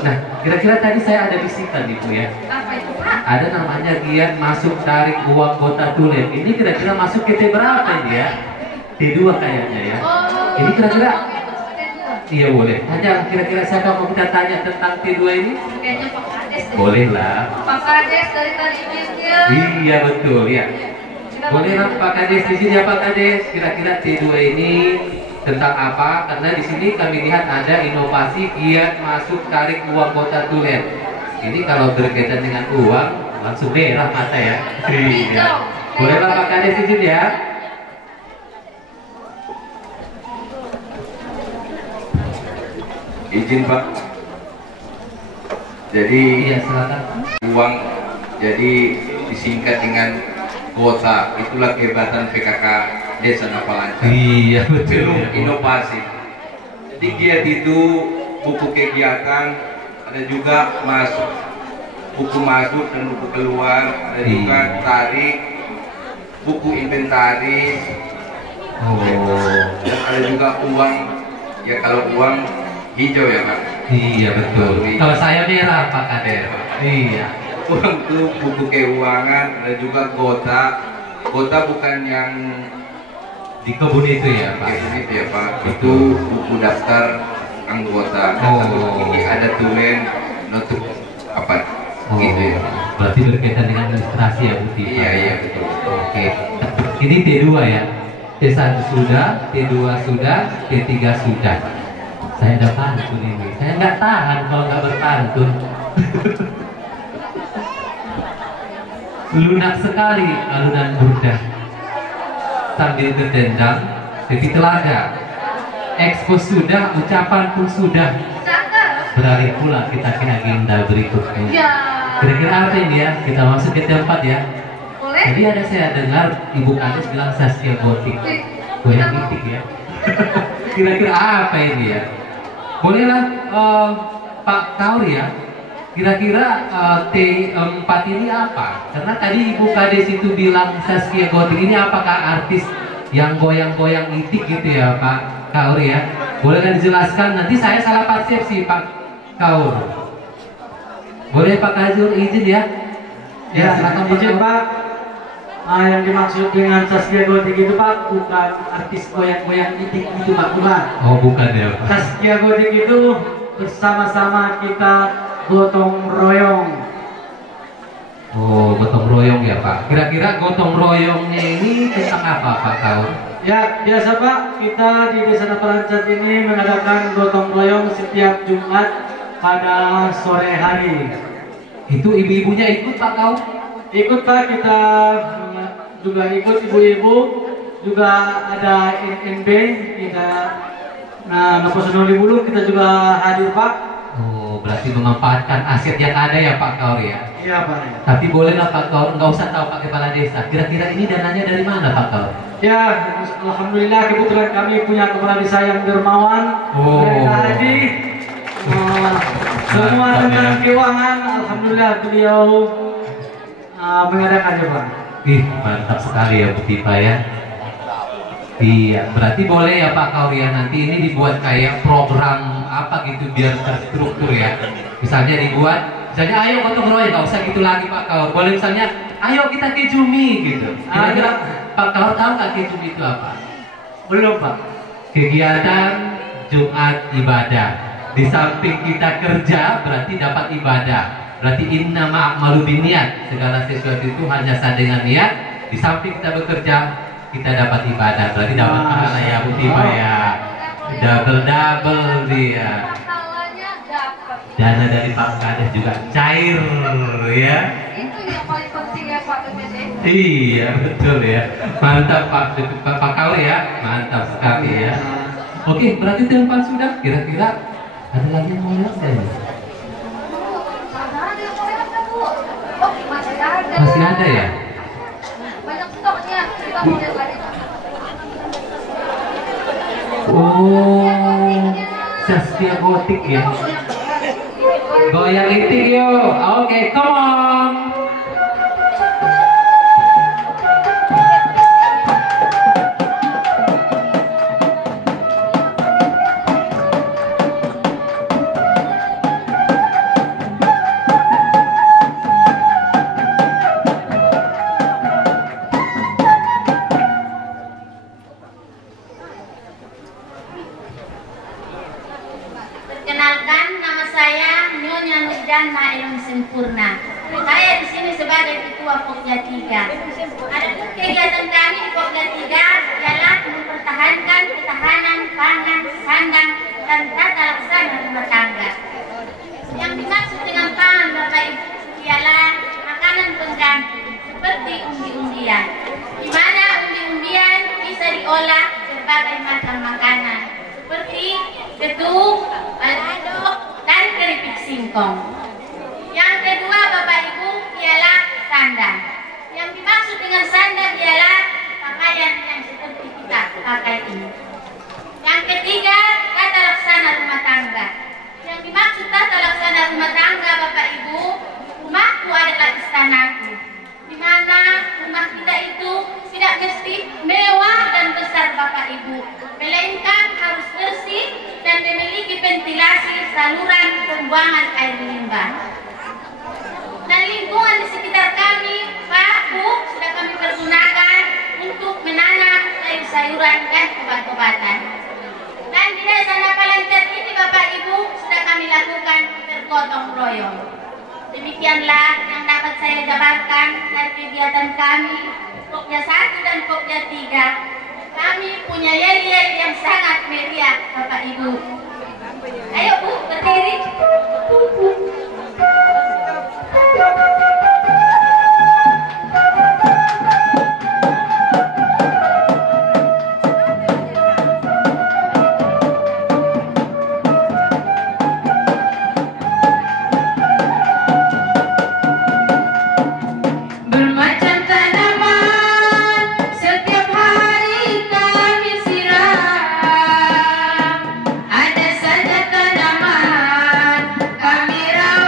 Nah, kira-kira tadi saya ada bisikan Ibu ya. Apa itu Pak? Ada namanya giat masuk tarik uang kota tulen. Ini kira-kira masuk ke T berapa ini ya? T2 kayaknya ya. Ini kira-kira iya boleh. Hanya kira-kira siapa mau kita tanya tentang T2 ini? Kayaknya Pak Kades. Boleh lah. Pak Kades dari tadi dia. Iya betul ya. Boleh lah Pak Kades di sini ya Pak Kades. Kira-kira T2 ini tentang apa? Karena di sini kami lihat ada inovasi giat masuk tarik uang kota tulen. Ini kalau berkaitan dengan uang langsung merah mata ya. Iya. Boleh lah Pak Kades di sini ya. Izin Pak. Jadi iya, silakan. Uang jadi disingkat dengan kuota. Itulah kehebatan PKK Desa Napalancar. Iya betul. Inovasi. Jadi giat itu buku kegiatan, ada juga masuk buku masuk dan buku keluar, ada juga tarik, buku inventaris. Dan ada juga uang. Ya kalau uang hijau ya Pak. Iya betul. Kalau saya merah Pak Kades. Iya. Uang itu buku keuangan, ada juga kota. Kota bukan yang di kebun itu ya Pak. Kebun itu ya Pak. Itu buku daftar anggota. Ini ada tulen untuk apa? Gitu ya. Berarti berkaitan dengan ilustrasi ya Bu. Iya iya betul. Oke. Ini T2 ya. T1 sudah, T2 sudah, T3 sudah. Saya udah pantun ini. Saya nggak tahan kalau nggak berpantun. Lunak sekali alunan burdah sambil berdendang jadi telaga. Ekspos sudah, ucapan pun sudah. Beralih pula kita ke agenda berikutnya. Kira-kira apa ini ya? Kita masuk ke tempat ya. Jadi ada saya dengar Ibu Kades bilang Saskia Gotik. Goyang itik ya. Kira-kira apa ini ya? Bolehlah Pak Kaur ya. Kira-kira T4 ini apa? Karena tadi Ibu Kades itu bilang Saskia Gotik ini apakah artis yang goyang-goyang itik gitu ya Pak Kaur ya? Boleh kan dijelaskan? Nanti saya salah persepsi Pak Kaur. Boleh Pak Kajur izin ya? Ya, silakan izin Pak. Yang dimaksud dengan Saskia Gotik itu Pak bukan artis goyang-goyang itik itu Pak, bukan. Oh bukan ya Pak. Saskia Gotik itu bersama-sama kita gotong royong Oh, gotong royong ya Pak. Kira-kira gotong royongnya ini tentang apa Pak Kaur? Ya, biasa Pak, kita di Desa Napalanchat ini mengadakan gotong royong setiap Jumat pada sore hari. Itu ibu-ibunya ikut Pak Kaur? Ikut Pak, kita juga ikut ibu-ibu, juga ada NB, kita Naposenoli Bulu, kita juga hadir Pak. Oh, berarti memanfaatkan aset yang ada ya Pak Kaur ya? Iya Pak. Tapi bolehlah Pak Kaur, nggak usah tahu Pak Kepala Desa. Kira-kira ini dananya dari mana Pak Kaur? Ya, alhamdulillah kebetulan kami punya kepala desa yang dermawan. Oh. Haji. Semua tentang keuangan, alhamdulillah beliau mengadakannya Pak. Ih, mantap sekali ya Bu Tipa ya. Iya, berarti boleh ya Pak Kaur ya, nanti ini dibuat kayak program apa gitu biar terstruktur ya. Misalnya dibuat, misalnya ayo gotong royong, nggak usah gitu lagi Pak Kaur. Boleh misalnya, ayo kita ke Jumi gitu. Kira-kira Pak Kaur tahu nggak ke Jumi itu apa? Belum Pak. Kegiatan Jumat ibadah. Di samping kita kerja berarti dapat ibadah. Berarti inna ma'amalu biniat, segala sesuatu itu hanya dengan niat. Di samping kita bekerja, kita dapat ibadah. Berarti dapat pahala ya Bu Tipa ya. Double dia. Dana dari Pak Kades juga cair ya. Itu yang paling penting ya Pak BPD. Iya betul ya. Mantap Pak Kaur ya. Mantap sekali ya. Oke, berarti telepon sudah. Kira-kira ada lagi yang mau lihat ya? Masih ada ya? Banyak stoknya, kita mau lihat lagi. Oh, Saskia Gotik ya. Goyang itik yuk. Oke, come on. Perkenalkan, nama saya Nyonya Nurjana Elon Sempurna. Saya di sini sebagai ketua Pokja 3. Adapun kegiatan kami di Pokja 3 ialah mempertahankan ketahanan pangan, sandang, dan tata laksana rumah tangga. Yang dimaksud dengan pangan Bapak Ibu ialah makanan pengganti seperti undi-undian, di mana undi-undian bisa diolah sebagai macam makanan seperti ketuk, balado, dan keripik singkong. Yang kedua Bapak Ibu ialah sandang. Yang dimaksud dengan sandang ialah pakaian yang seperti kita pakai ini. Yang ketiga tata laksana rumah tangga. Yang dimaksud tata laksana rumah tangga Bapak Ibu, rumahku adalah istanaku, di mana rumah kita itu tidak mesti mewah dan besar Bapak Ibu, melainkan harus bersih dan memiliki ventilasi saluran pembuangan air limbah. Dan lingkungan di sekitar kami, Pak, Bu, sudah kami pergunakan untuk menanam sayur-sayuran dan obat-obatan. Dan di Desa Napalanchat ini Bapak Ibu sudah kami lakukan bergotong royong. Demikianlah yang dapat saya jabarkan dari kegiatan kami Pokja 1 dan Pokja 3. Kami punya yel-yel yang sangat meriah Bapak Ibu. Ayo Bu, berdiri. Bermacam tanaman setiap hari kami siram. Ada saja tanaman kami rawat.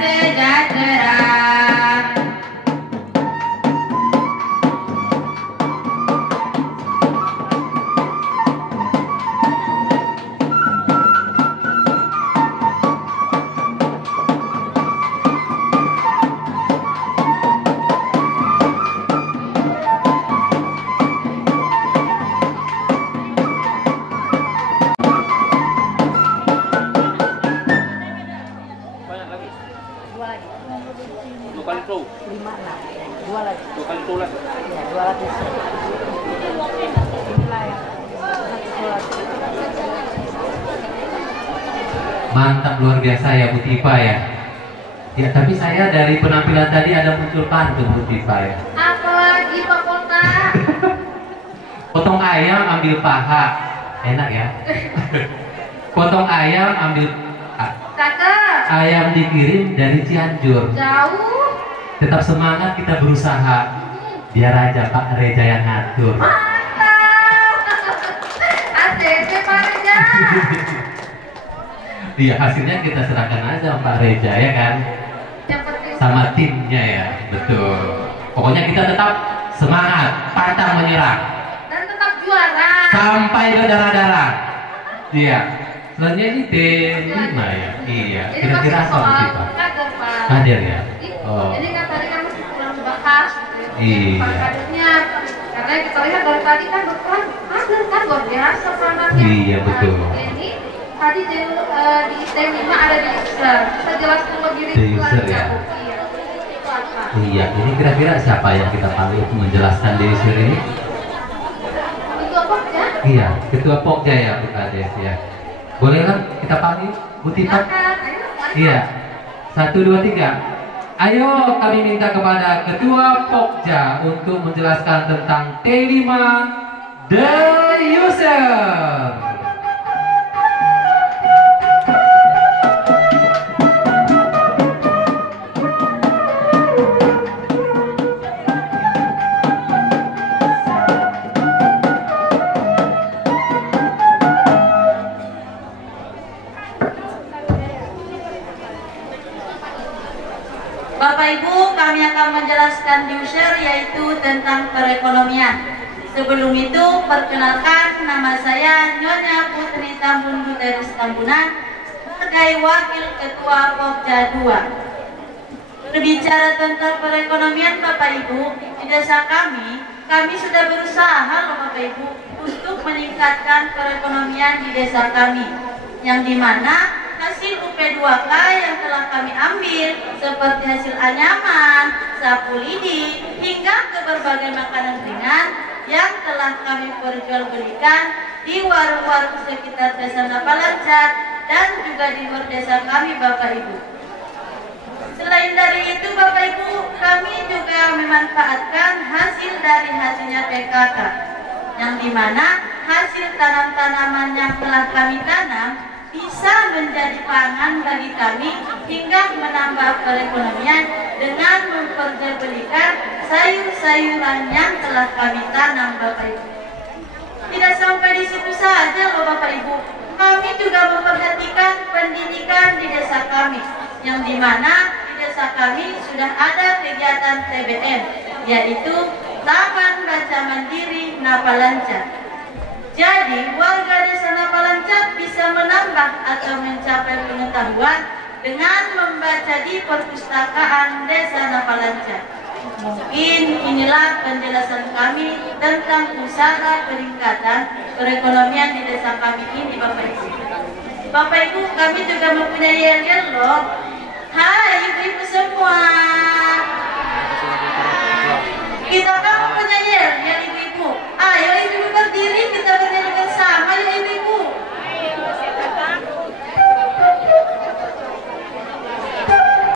sejahtera. Mantap, luar biasa ya Bu Tifa ya. Ya, tapi saya dari penampilan tadi ada muncul pantun Bu Tifa ya. Apalagi Pak Polta? Potong ayam ambil paha, enak ya. Potong ayam ambil paha. Cakep. Ayam dikirim dari Cianjur. Jauh. Tetap semangat kita berusaha. Biar aja Pak Reja yang ngatur. ACC Pak Reja. Iya, hasilnya kita serahkan aja Pak Reja ya kan. Sama timnya ya, betul. Pokoknya kita tetap semangat, pantang menyerah. Dan tetap juara. Sampai berdarah-darah. Iya. Selanjutnya ini T5 ya. Iya. Kira-kira apa sih Pak? Kader Pak. Kader ya. Oh. Jadi kan tadi kan masih kurang dibahas. Iya. Pak kadernya. Karena kita lihat dari tadi kan dokter kader kan luar biasa peranannya. Iya betul. Ini tadi di T5 ada di user. Kita jelaskan lebih Di user ya. Iya, ini kira-kira siapa yang kita panggil untuk menjelaskan di user ini? Ketua Pokja? Iya, Ketua Pokja ya Bu Kades ya. Boleh kan kita panggil Bu Tifa? Iya. 1, 2, 3. Ayo kami minta kepada Ketua Pokja untuk menjelaskan tentang T5 The User. Bapak Ibu, kami akan menjelaskan di user yaitu tentang perekonomian. Sebelum itu, perkenalkan nama saya Nyonya Putri Tambun Buterus Tambunan sebagai Wakil Ketua Pokja 2. Berbicara tentang perekonomian Bapak Ibu, di desa kami sudah berusaha loh Bapak Ibu untuk meningkatkan perekonomian di desa kami, yang dimana hasil UP2K yang telah kami ambil seperti hasil anyaman, sapu lidi, hingga ke berbagai makanan ringan yang telah kami perjualbelikan di warung-warung sekitar desa Napalancat dan juga di luar desa kami Bapak Ibu. Selain dari itu Bapak Ibu, kami juga memanfaatkan hasil dari hasilnya PKK, yang dimana hasil tanam-tanaman yang telah kami tanam bisa menjadi pangan bagi kami hingga menambah perekonomian dengan memperjualbelikan sayur-sayuran yang telah kami tanam Bapak Ibu. Tidak sampai di situ saja loh Bapak Ibu, kami juga memperhatikan pendidikan di desa kami, yang dimana di desa kami sudah ada kegiatan TBM, yaitu Taman Baca Mandiri Napalancat. Jadi, warga desa Napalancat bisa menambah atau mencapai pengetahuan dengan membaca di perpustakaan desa Napalancat. Mungkin inilah penjelasan kami tentang usaha peningkatan perekonomian di desa kami ini Bapak Ibu. Bapak Ibu, kami juga mempunyai yel-yel loh. Hai ibu-ibu semua. Kita kan mempunyai yel-yel ibu-ibu. Ayo ibu-ibu berdiri, kita bernyanyi bersama ya ibu-ibu.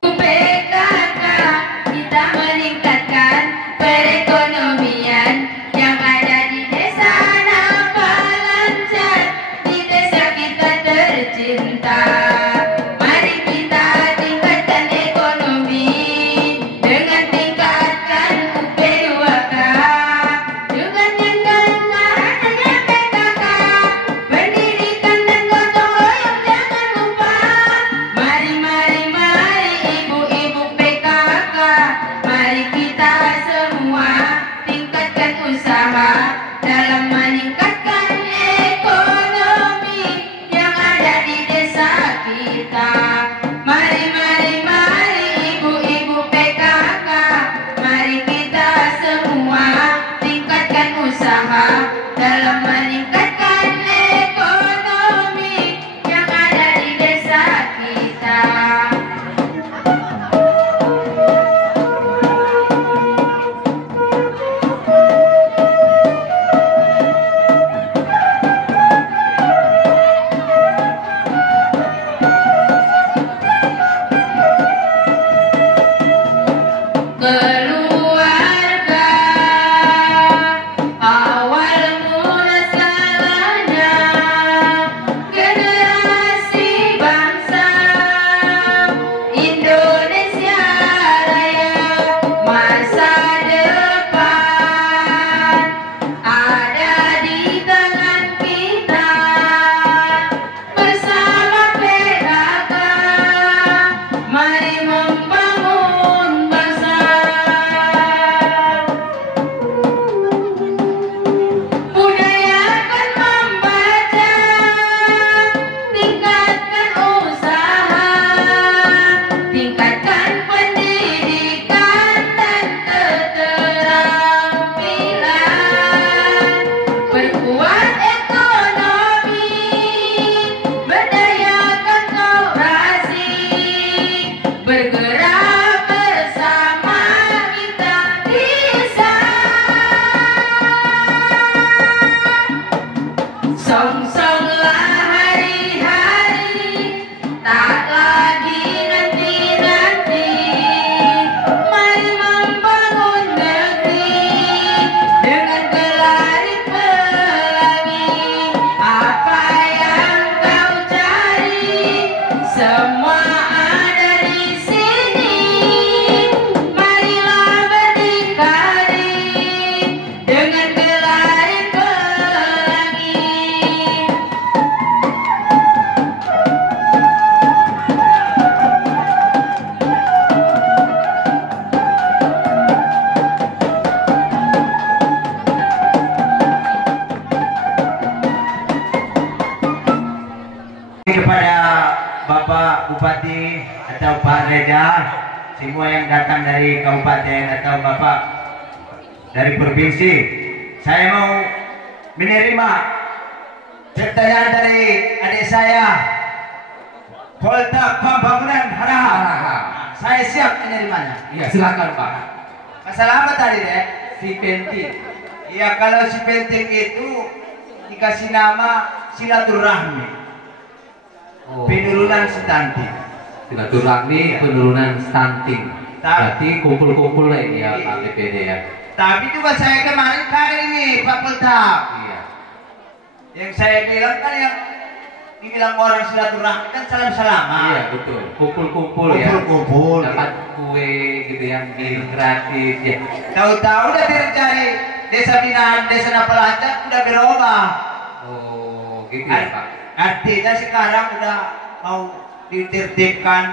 PKK kita meningkatkan perekonomian yang ada di desa Napalancat, di desa kita tercinta. Mari kita tingkatkan ekonomi. keluarga awal mula salahnya generasi bangsa Indonesia Raya masa depan ada di tangan kita bersama PKK mari membangun bangsa. Budayakan membaca, tingkatkan usaha, tingkatkan pendidikan dan keterampilan, perkuat ekonomi, berdayakan koperasi, bergerak bersama kita bisa. Song-songlah hari-hari, tak lagi nanti-nanti. Mari membangun negeri dengan gelari pelangi. Apa yang kau cari, semua ada di sini. Marilah berdikari dengan gelari pelangi. Kepada Bapak Bupati atau Pak Reda, semua yang datang dari kabupaten atau Bapak dari provinsi, saya mau menerima pertanyaan dari adik saya, Poltak Pembangunan Haraha. Saya siap menerimanya. Iya, silakan Pak. Masalah apa tadi deh? Si penting. Iya, kalau si penting itu dikasih nama silaturahmi. Penurunan stunting. Silaturahmi penurunan stunting. Berarti kumpul-kumpul lah ini ya Pak DPD ya. Tapi juga saya kemarin kaget ini Pak Poltak. Iya. Yang saya bilang kan yang dibilang orang silaturahmi kan salam-salaman. Iya betul. Kumpul-kumpul ya. Kumpul-kumpul. Dapat kue gitu yang minum gratis ya. Tahu-tahu udah terjadi desa binaan, desa Napalacak udah berubah. Oh gitu ya Pak. Artinya sekarang udah mau ditertibkan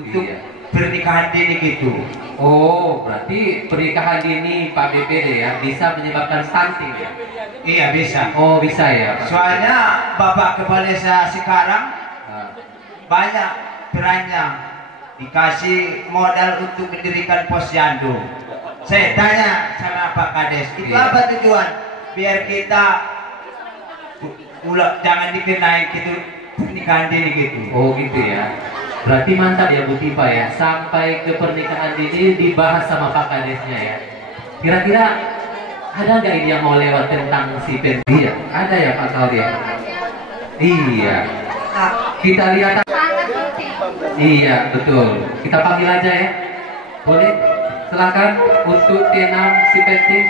untuk pernikahan dini gitu. Oh, berarti pernikahan dini Pak DPD ya bisa menyebabkan stunting ya? Iya bisa. Oh bisa ya. Soalnya Bapak Kepala Desa sekarang banyak perannya dikasih modal untuk mendirikan posyandu. Saya tanya sama Pak Kades, itu apa tujuan? Biar kita jangan dikenai gitu pernikahan dini gitu. Oh gitu ya. Berarti mantap ya Bu Tipa ya, sampai ke pernikahan dini dibahas sama Pak Kadesnya ya. Kira-kira ada nggak ini yang mau lewat tentang si Pendi ya? Ada ya Pak Kaudi ya? Iya. Kita lihat. Iya betul. Kita panggil aja ya. Boleh? Silakan untuk tenang si Pendi.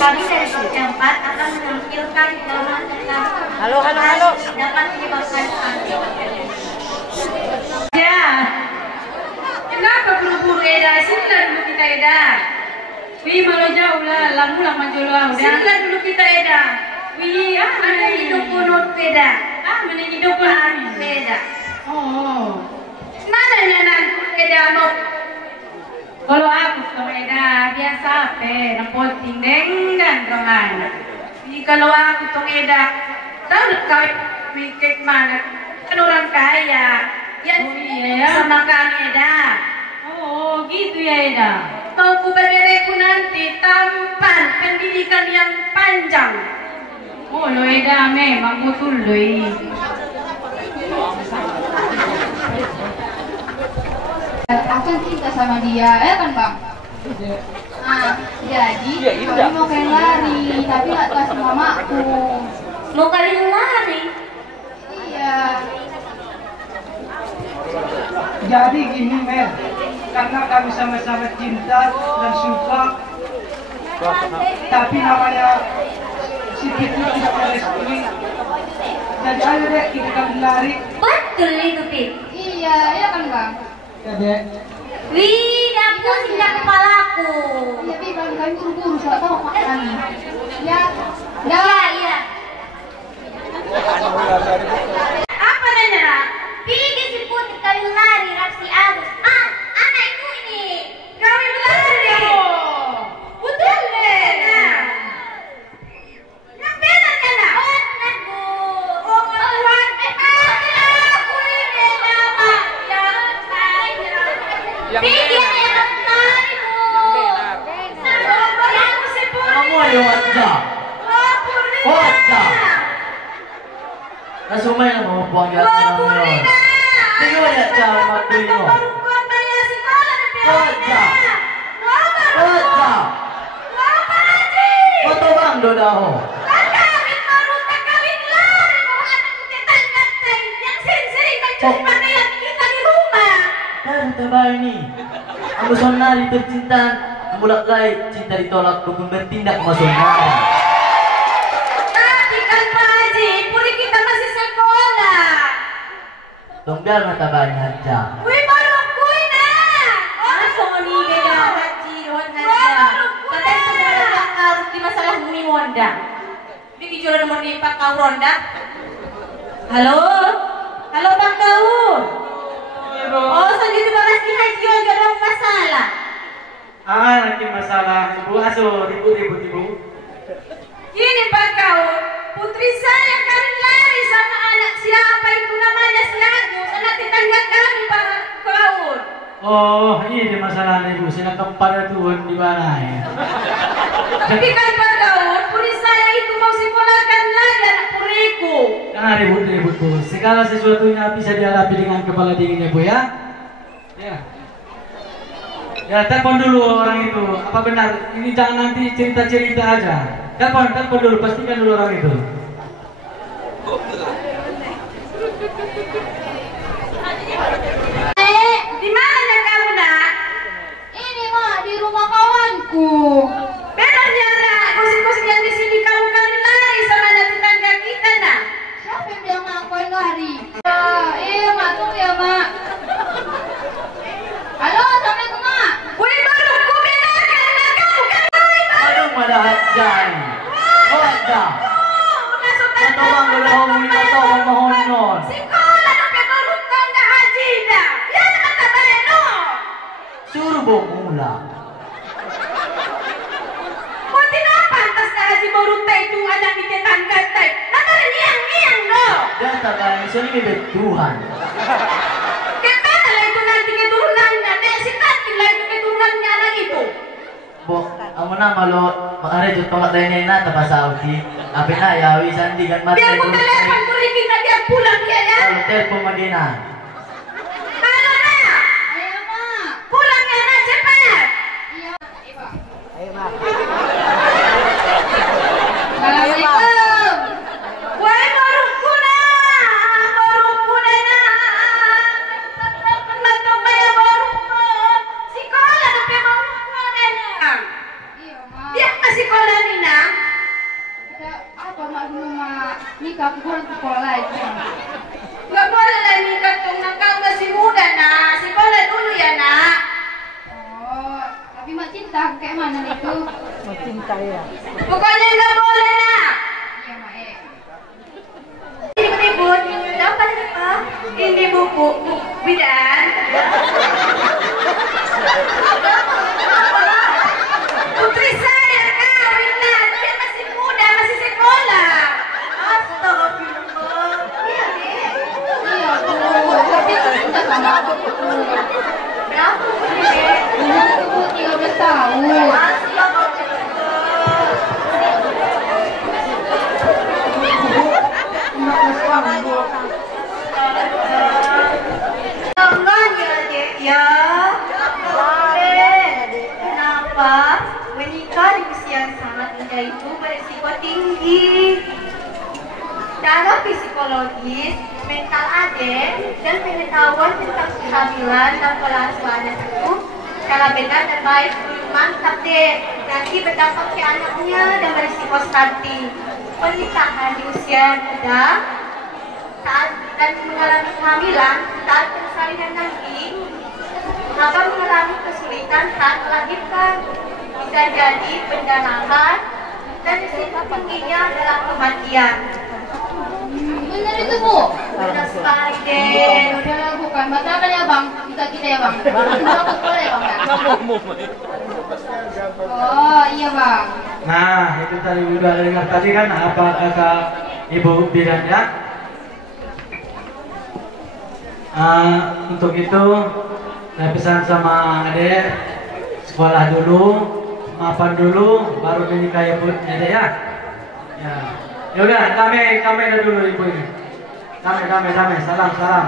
Kami dari Setempat akan menampilkan jalan tentang Halo. dapat menyebabkan stunting. Ya, kenapa buru-buru Eda? Sinilah dulu kita Eda. Wih, malu jauh lah, lamu maju lah. Sinilah dulu kita Eda. Wih, ada hidup punut Eda. Mana hidup punut Eda? Oh, mana yang nanti Eda mau? Kalau aku sama Eda biasa nampoting dengan rohana. Kalau aku sama Eda, tahu kau mikir mana? Kan orang kaya, ya sama kami Eda. Oh gitu ya Eda. Mau ku bebereku nanti tampan pendidikan yang panjang. Oh lo Eda, ame, mangkutul doi. Aku cinta sama dia, kan bang? Nah, jadi kami mau kalian lari, tapi nggak kasih mamaku. Mau kalian lari? Iya. Jadi gini Mel, karena kami sama-sama cinta dan suka, tapi namanya si Pit tidak merestui. Jadi ayo deh kita kami lari. Betul itu Pit. Iya, iya kan bang? Ya deh. Wih, dapur singgah kepalaku. Iya, Bi, kami buru-buru, soalnya tahu mak kami. Ya, iya. Apa nanya? Pergi si Putri kalian lari, Rapsi Agus. Ah, anak itu ini. kami lari. Betul deh. Yang benar kan? Benar Bu. Oh, Tuhan. Aku ini nama yang saya. Pergi yang lari Bu. Yang si Putri. Kamu ada wajah. Wajah. Nasumay na mo po ang yata ng ngayon. Tingnan mo yan siya, magpili mo. Wajah. Wajah. Matubang doon ako. Kaya tabay ni. Ang masonari tercinta, ang mulaklay, cinta ditolak, kung bertindak masonari. Tapi kan Pak Haji, puri kita masih sekolah. Tunggal matabay haja. Wih, baru kui na. Langsung ni beda Haji, Ron Haji. Katanya sebenarnya bakal di masalah muni Wanda. Bigi jual nomor ni Pak Kau Ronda. Halo, halo Pak Kau. Oh, segitu bagas ni Haji juga dong masalah. Lagi masalah ibu asuh ribut-ribut ibu. Gini Pak Kau, putri saya kan lari sama anak siapa itu namanya si Agus, anak tetangga kami Pak Kau. Oh, ini masalah ibu. Sinakam pada Tuhan di mana ya? Tapi kan Pak Kau, putri saya itu mau sekolahkan lagi anak puriku. Jangan ribut-ribut bu. Segala sesuatunya bisa dihadapi dengan kepala dingin ya bu ya. Ya. Ya telepon dulu orang itu. Apa benar? Ini jangan nanti cerita-cerita aja. Telepon dulu. Pastikan dulu orang itu. Di mana kamu nak? Ini mah di rumah kawanku. Bedanya nak, kosong-kosong yang di sini kamu kali lari sama anak tetangga kita nak. Siapa yang bilang aku yang lari? Iya mak, tunggu ya mak. Halo, assalamualaikum mak. Wih baru ku bedakan anak kamu kan lari. Aduh, mana hajai. Wajah. Matubang doon ako muli matubang mahonon. Sekolah dong pegurung kau nggak haji dah. Ya nak tabayan no. Suruh bawa mula. Kau tidak pantas na haji borong tay itu anak di tetangga tay. Nakara niang no. Dan tabayan, so ini Tuhan. Kemana lah itu nanti keturunannya? Nek si Tati lah itu keturunannya anak itu. Bo, ang nama lo, makare jo tolak lainnya na tapa Saudi. Ape na yawi sandi kan mati. Biar ku telepon ku kita dia pulang dia ya. Kalau telepon Madina. Halo nak. Ayo mak. Pulang ya nak cepat. Iya. Ayo mak. Assalamualaikum. Wahai borongku nak. Borongku nak. Bantu bayar borongku. Sekolah tapi borongku nak. Iya mak. Dia masih sekolah ni nak. Apa mak dulu mak nikah pulang ke sekolah itu. Nggak boleh lah nikah tuh, nak kau masih muda nak. Sekolah dulu ya nak. Oh, tapi mak cinta kayak mana itu? Mak cinta ya. Pokoknya nggak boleh nak. Iya mak. Ribut-ribut. Dapat apa? Ini buku bidan. Putri saya kawin nak. Dia masih muda, masih sekolah. Astagfirullah. Iya, iya bu. Tapi cinta sama aku bu. Berapa bu? Umur bu 13 tahun. psikologis, mental adik, dan pengetahuan tentang kehamilan dan pengasuhan anak itu secara benar dan baik. Mantap deh, nanti berdampak ke anaknya dan berisiko stunting. Pernikahan di usia muda saat dan mengalami kehamilan saat persalinan nanti akan mengalami kesulitan saat melahirkan, bisa jadi pendarahan dan risiko tingginya adalah kematian. Benar itu Bu? Benar sekali deh. Udah bukan batalkan ya Bang, kita ya Bang. Takut boleh Bang ya? Oh iya Bang. Nah, itu tadi udah dengar tadi kan apa kata Ibu Bidan ya. Untuk itu saya pesan sama adek, sekolah dulu, maafan dulu, baru menikah ya Bu adek ya. Ya udah, damai dulu Ibu ini. Damai, salam.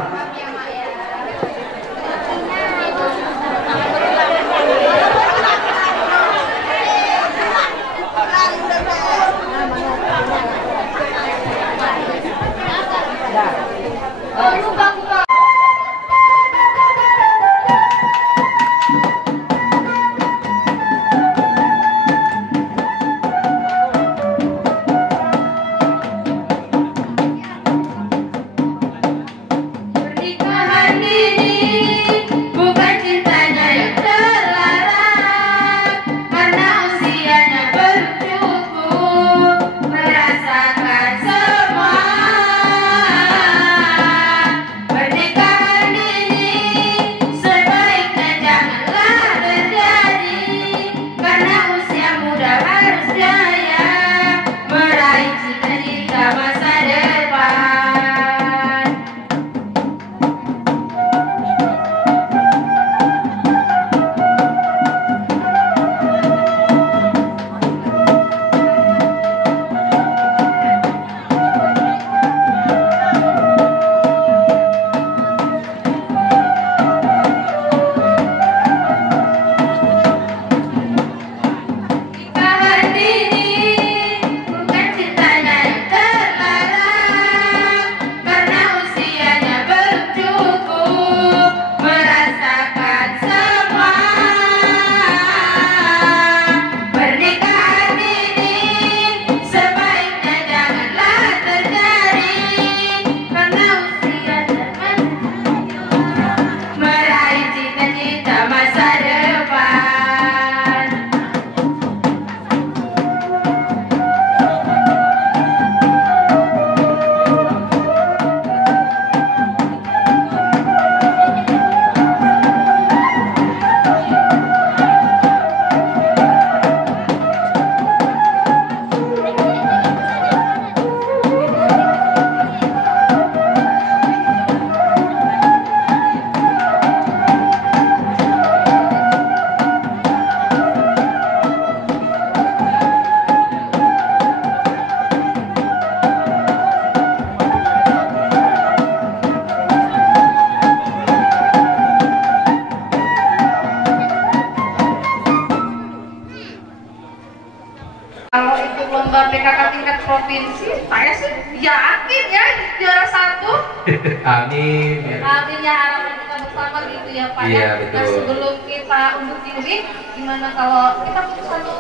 Kalau ikut lomba PKK tingkat provinsi, saya sih yakin ya juara 1. Amin. Amin ya, harapan kita bersama gitu ya Pak Iya, ya. betul. Nah sebelum kita undur diri, gimana kalau kita satu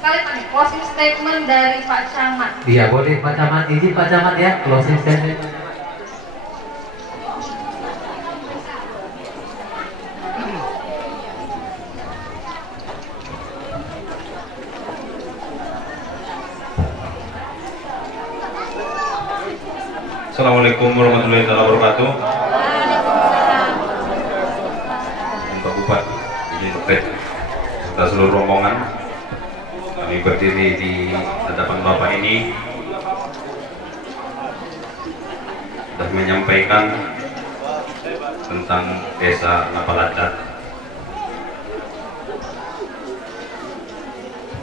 kali nih closing statement dari Pak Camat? Iya boleh Pak Camat, izin Pak Camat ya closing statement. Assalamualaikum warahmatullahi wabarakatuh. Pak Bupati, izin serta seluruh rombongan, kami berdiri di hadapan Bapak ini sudah menyampaikan tentang Desa Napalacat,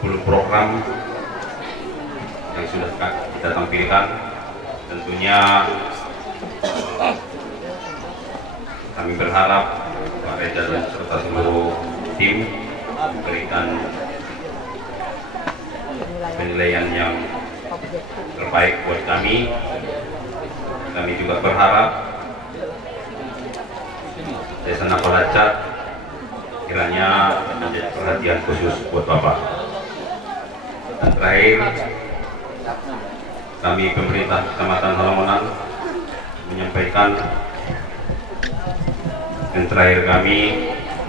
10 program yang sudah kita tampilkan. Tentunya kami berharap Pak Reza dan serta seluruh tim memberikan penilaian yang terbaik buat kami, kami juga berharap Desa Napalacak kiranya menjadi perhatian khusus buat Bapak. Dan terakhir, kami pemerintah Kecamatan Halamonan menyampaikan yang terakhir kami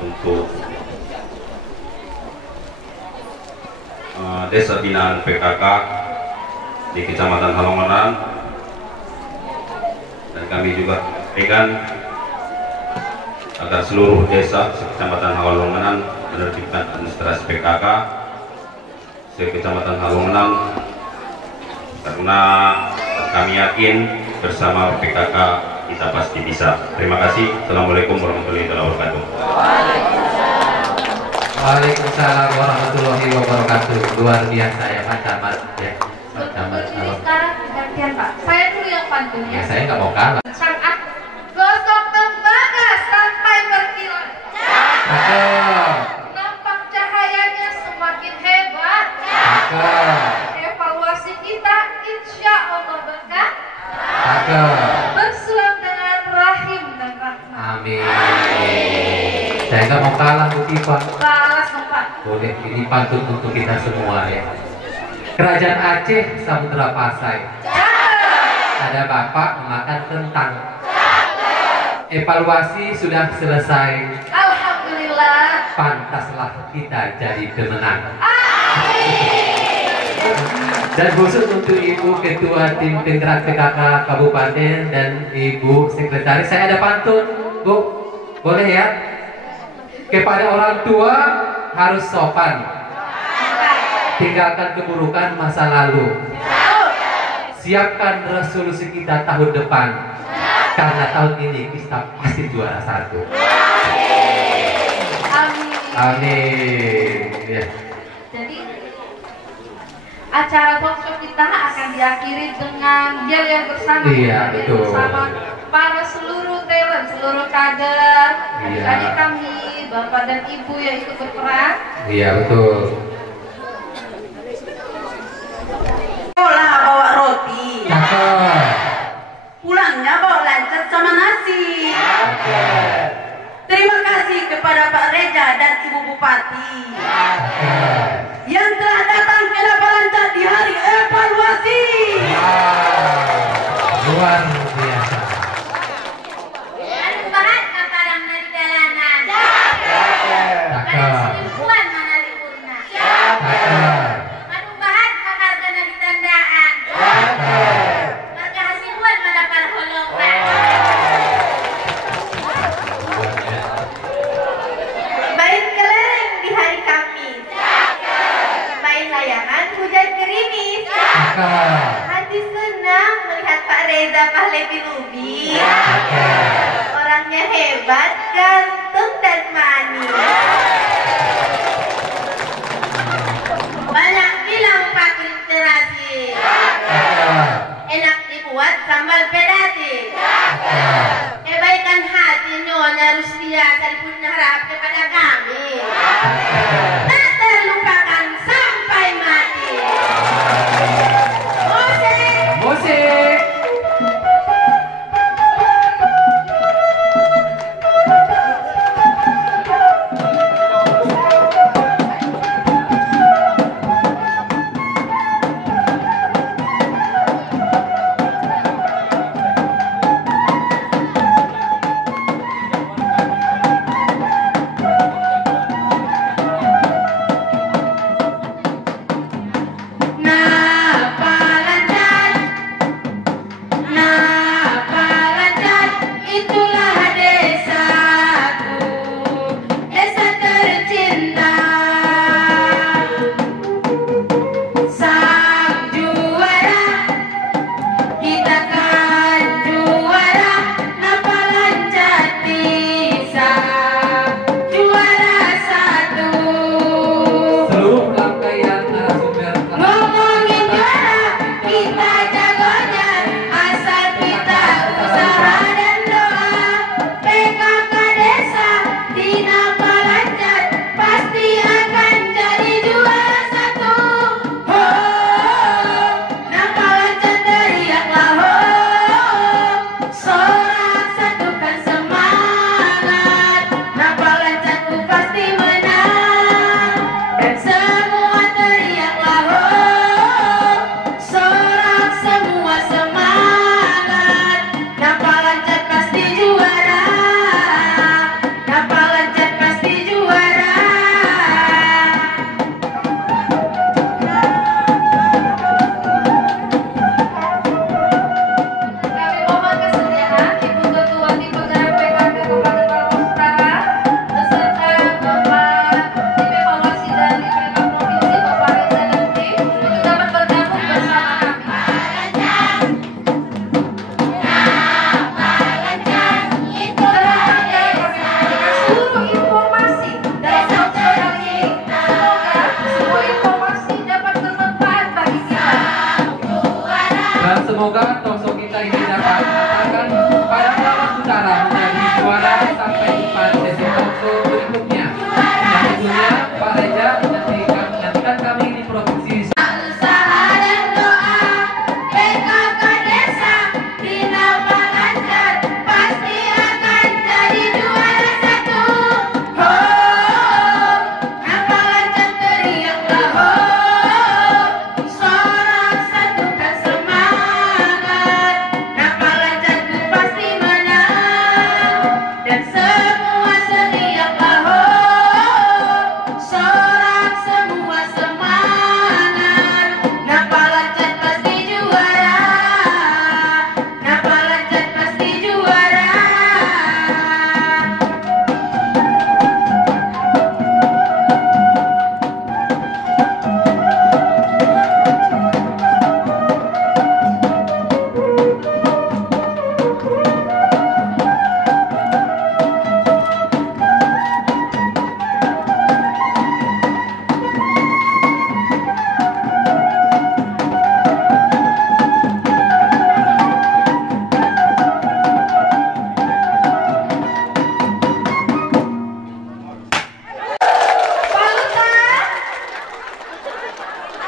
untuk desa binaan PKK di Kecamatan Halamonan, dan kami juga pegang agar seluruh desa Kecamatan Halamonan menertibkan administrasi PKK se-Kecamatan Halamonan, karena kami yakin bersama PKK kita pasti bisa. Terima kasih. Assalamualaikum warahmatullahi wabarakatuh. Waalaikumsalam warahmatullahi wabarakatuh. Luar biasa ya Pak Camat ya. Pak Camat. Ini sekarang gantian Pak. Saya dulu yang pantun Ya ya. saya nggak mau kalah. Sangat gosok tembaga sampai berkilat. Nampak cahayanya semakin hebat. Evaluasi kita insya Allah berkah. Bersulam dengan rahim dan rahmat. Amin. Saya nggak mau kalah Bu Tifa. Balas dong Pak. Boleh, ini pantun untuk kita semua ya. Kerajaan Aceh, Samudra Pasai. Ada bapak memakan kentang. Evaluasi sudah selesai. Alhamdulillah. Pantaslah kita jadi pemenang. Dan khusus untuk Ibu Ketua Tim Penggerak PKK Kabupaten dan Ibu Sekretaris, saya ada pantun, Bu. Boleh ya? Kepada orang tua harus sopan. Tinggalkan keburukan masa lalu. Siapkan resolusi kita tahun depan. Karena tahun ini kita pasti juara 1. Amin. Amin. Ya. Jadi acara talkshow kita akan diakhiri dengan yel-yel bersama. Iya, betul. Bersama para seluruh talent, seluruh kader, Iya. adik kami, bapak dan ibu yang ikut berperan. Iya, betul. Sekolah bawa roti. Pulangnya bawa lancet sama nasi. Terima kasih kepada Pak Reja dan Ibu Bupati yang telah datang ke Napalacak di hari evaluasi. Luar biasa. Aduh, bahan kaparang dari jalanan. Ada selingkuhan mana lipurna. Aduh, bahan kakarga dari tandaan. Marga hasiluan mana parholongan. Main kelereng di hari Kamis. Main layangan hujan gerimis. Hati senang melihat Pak Reza Pahlevi Lubis. Orangnya hebat, ganteng dan manis. Banyak bilang Pak Literasi. Enak dibuat sambal pedati. Kebaikan hati Nyonya Rustia sekalipun harap kepada kami. Tak terlupakan sampai mati. Musik. Dan semoga talkshow kita ini dapat mengantarkan para lawan utara menjadi juara sampai 4 sesi talkshow berikutnya. Dan tentunya Pak Reja nantikan kami di provinsi.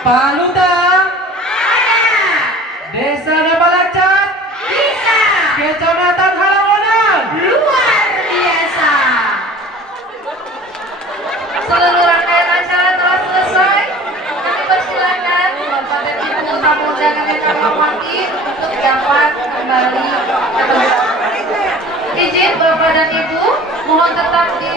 Paluta Desa Napalacat bisa. Kecamatan Halamonan luar biasa. Seluruh rangkaian acara telah selesai. Kami persilakan Bapak dan Ibu tamu undangan yang kami hormati untuk dapat kembali ke tempat. Izin Bapak dan Ibu, mohon tetap di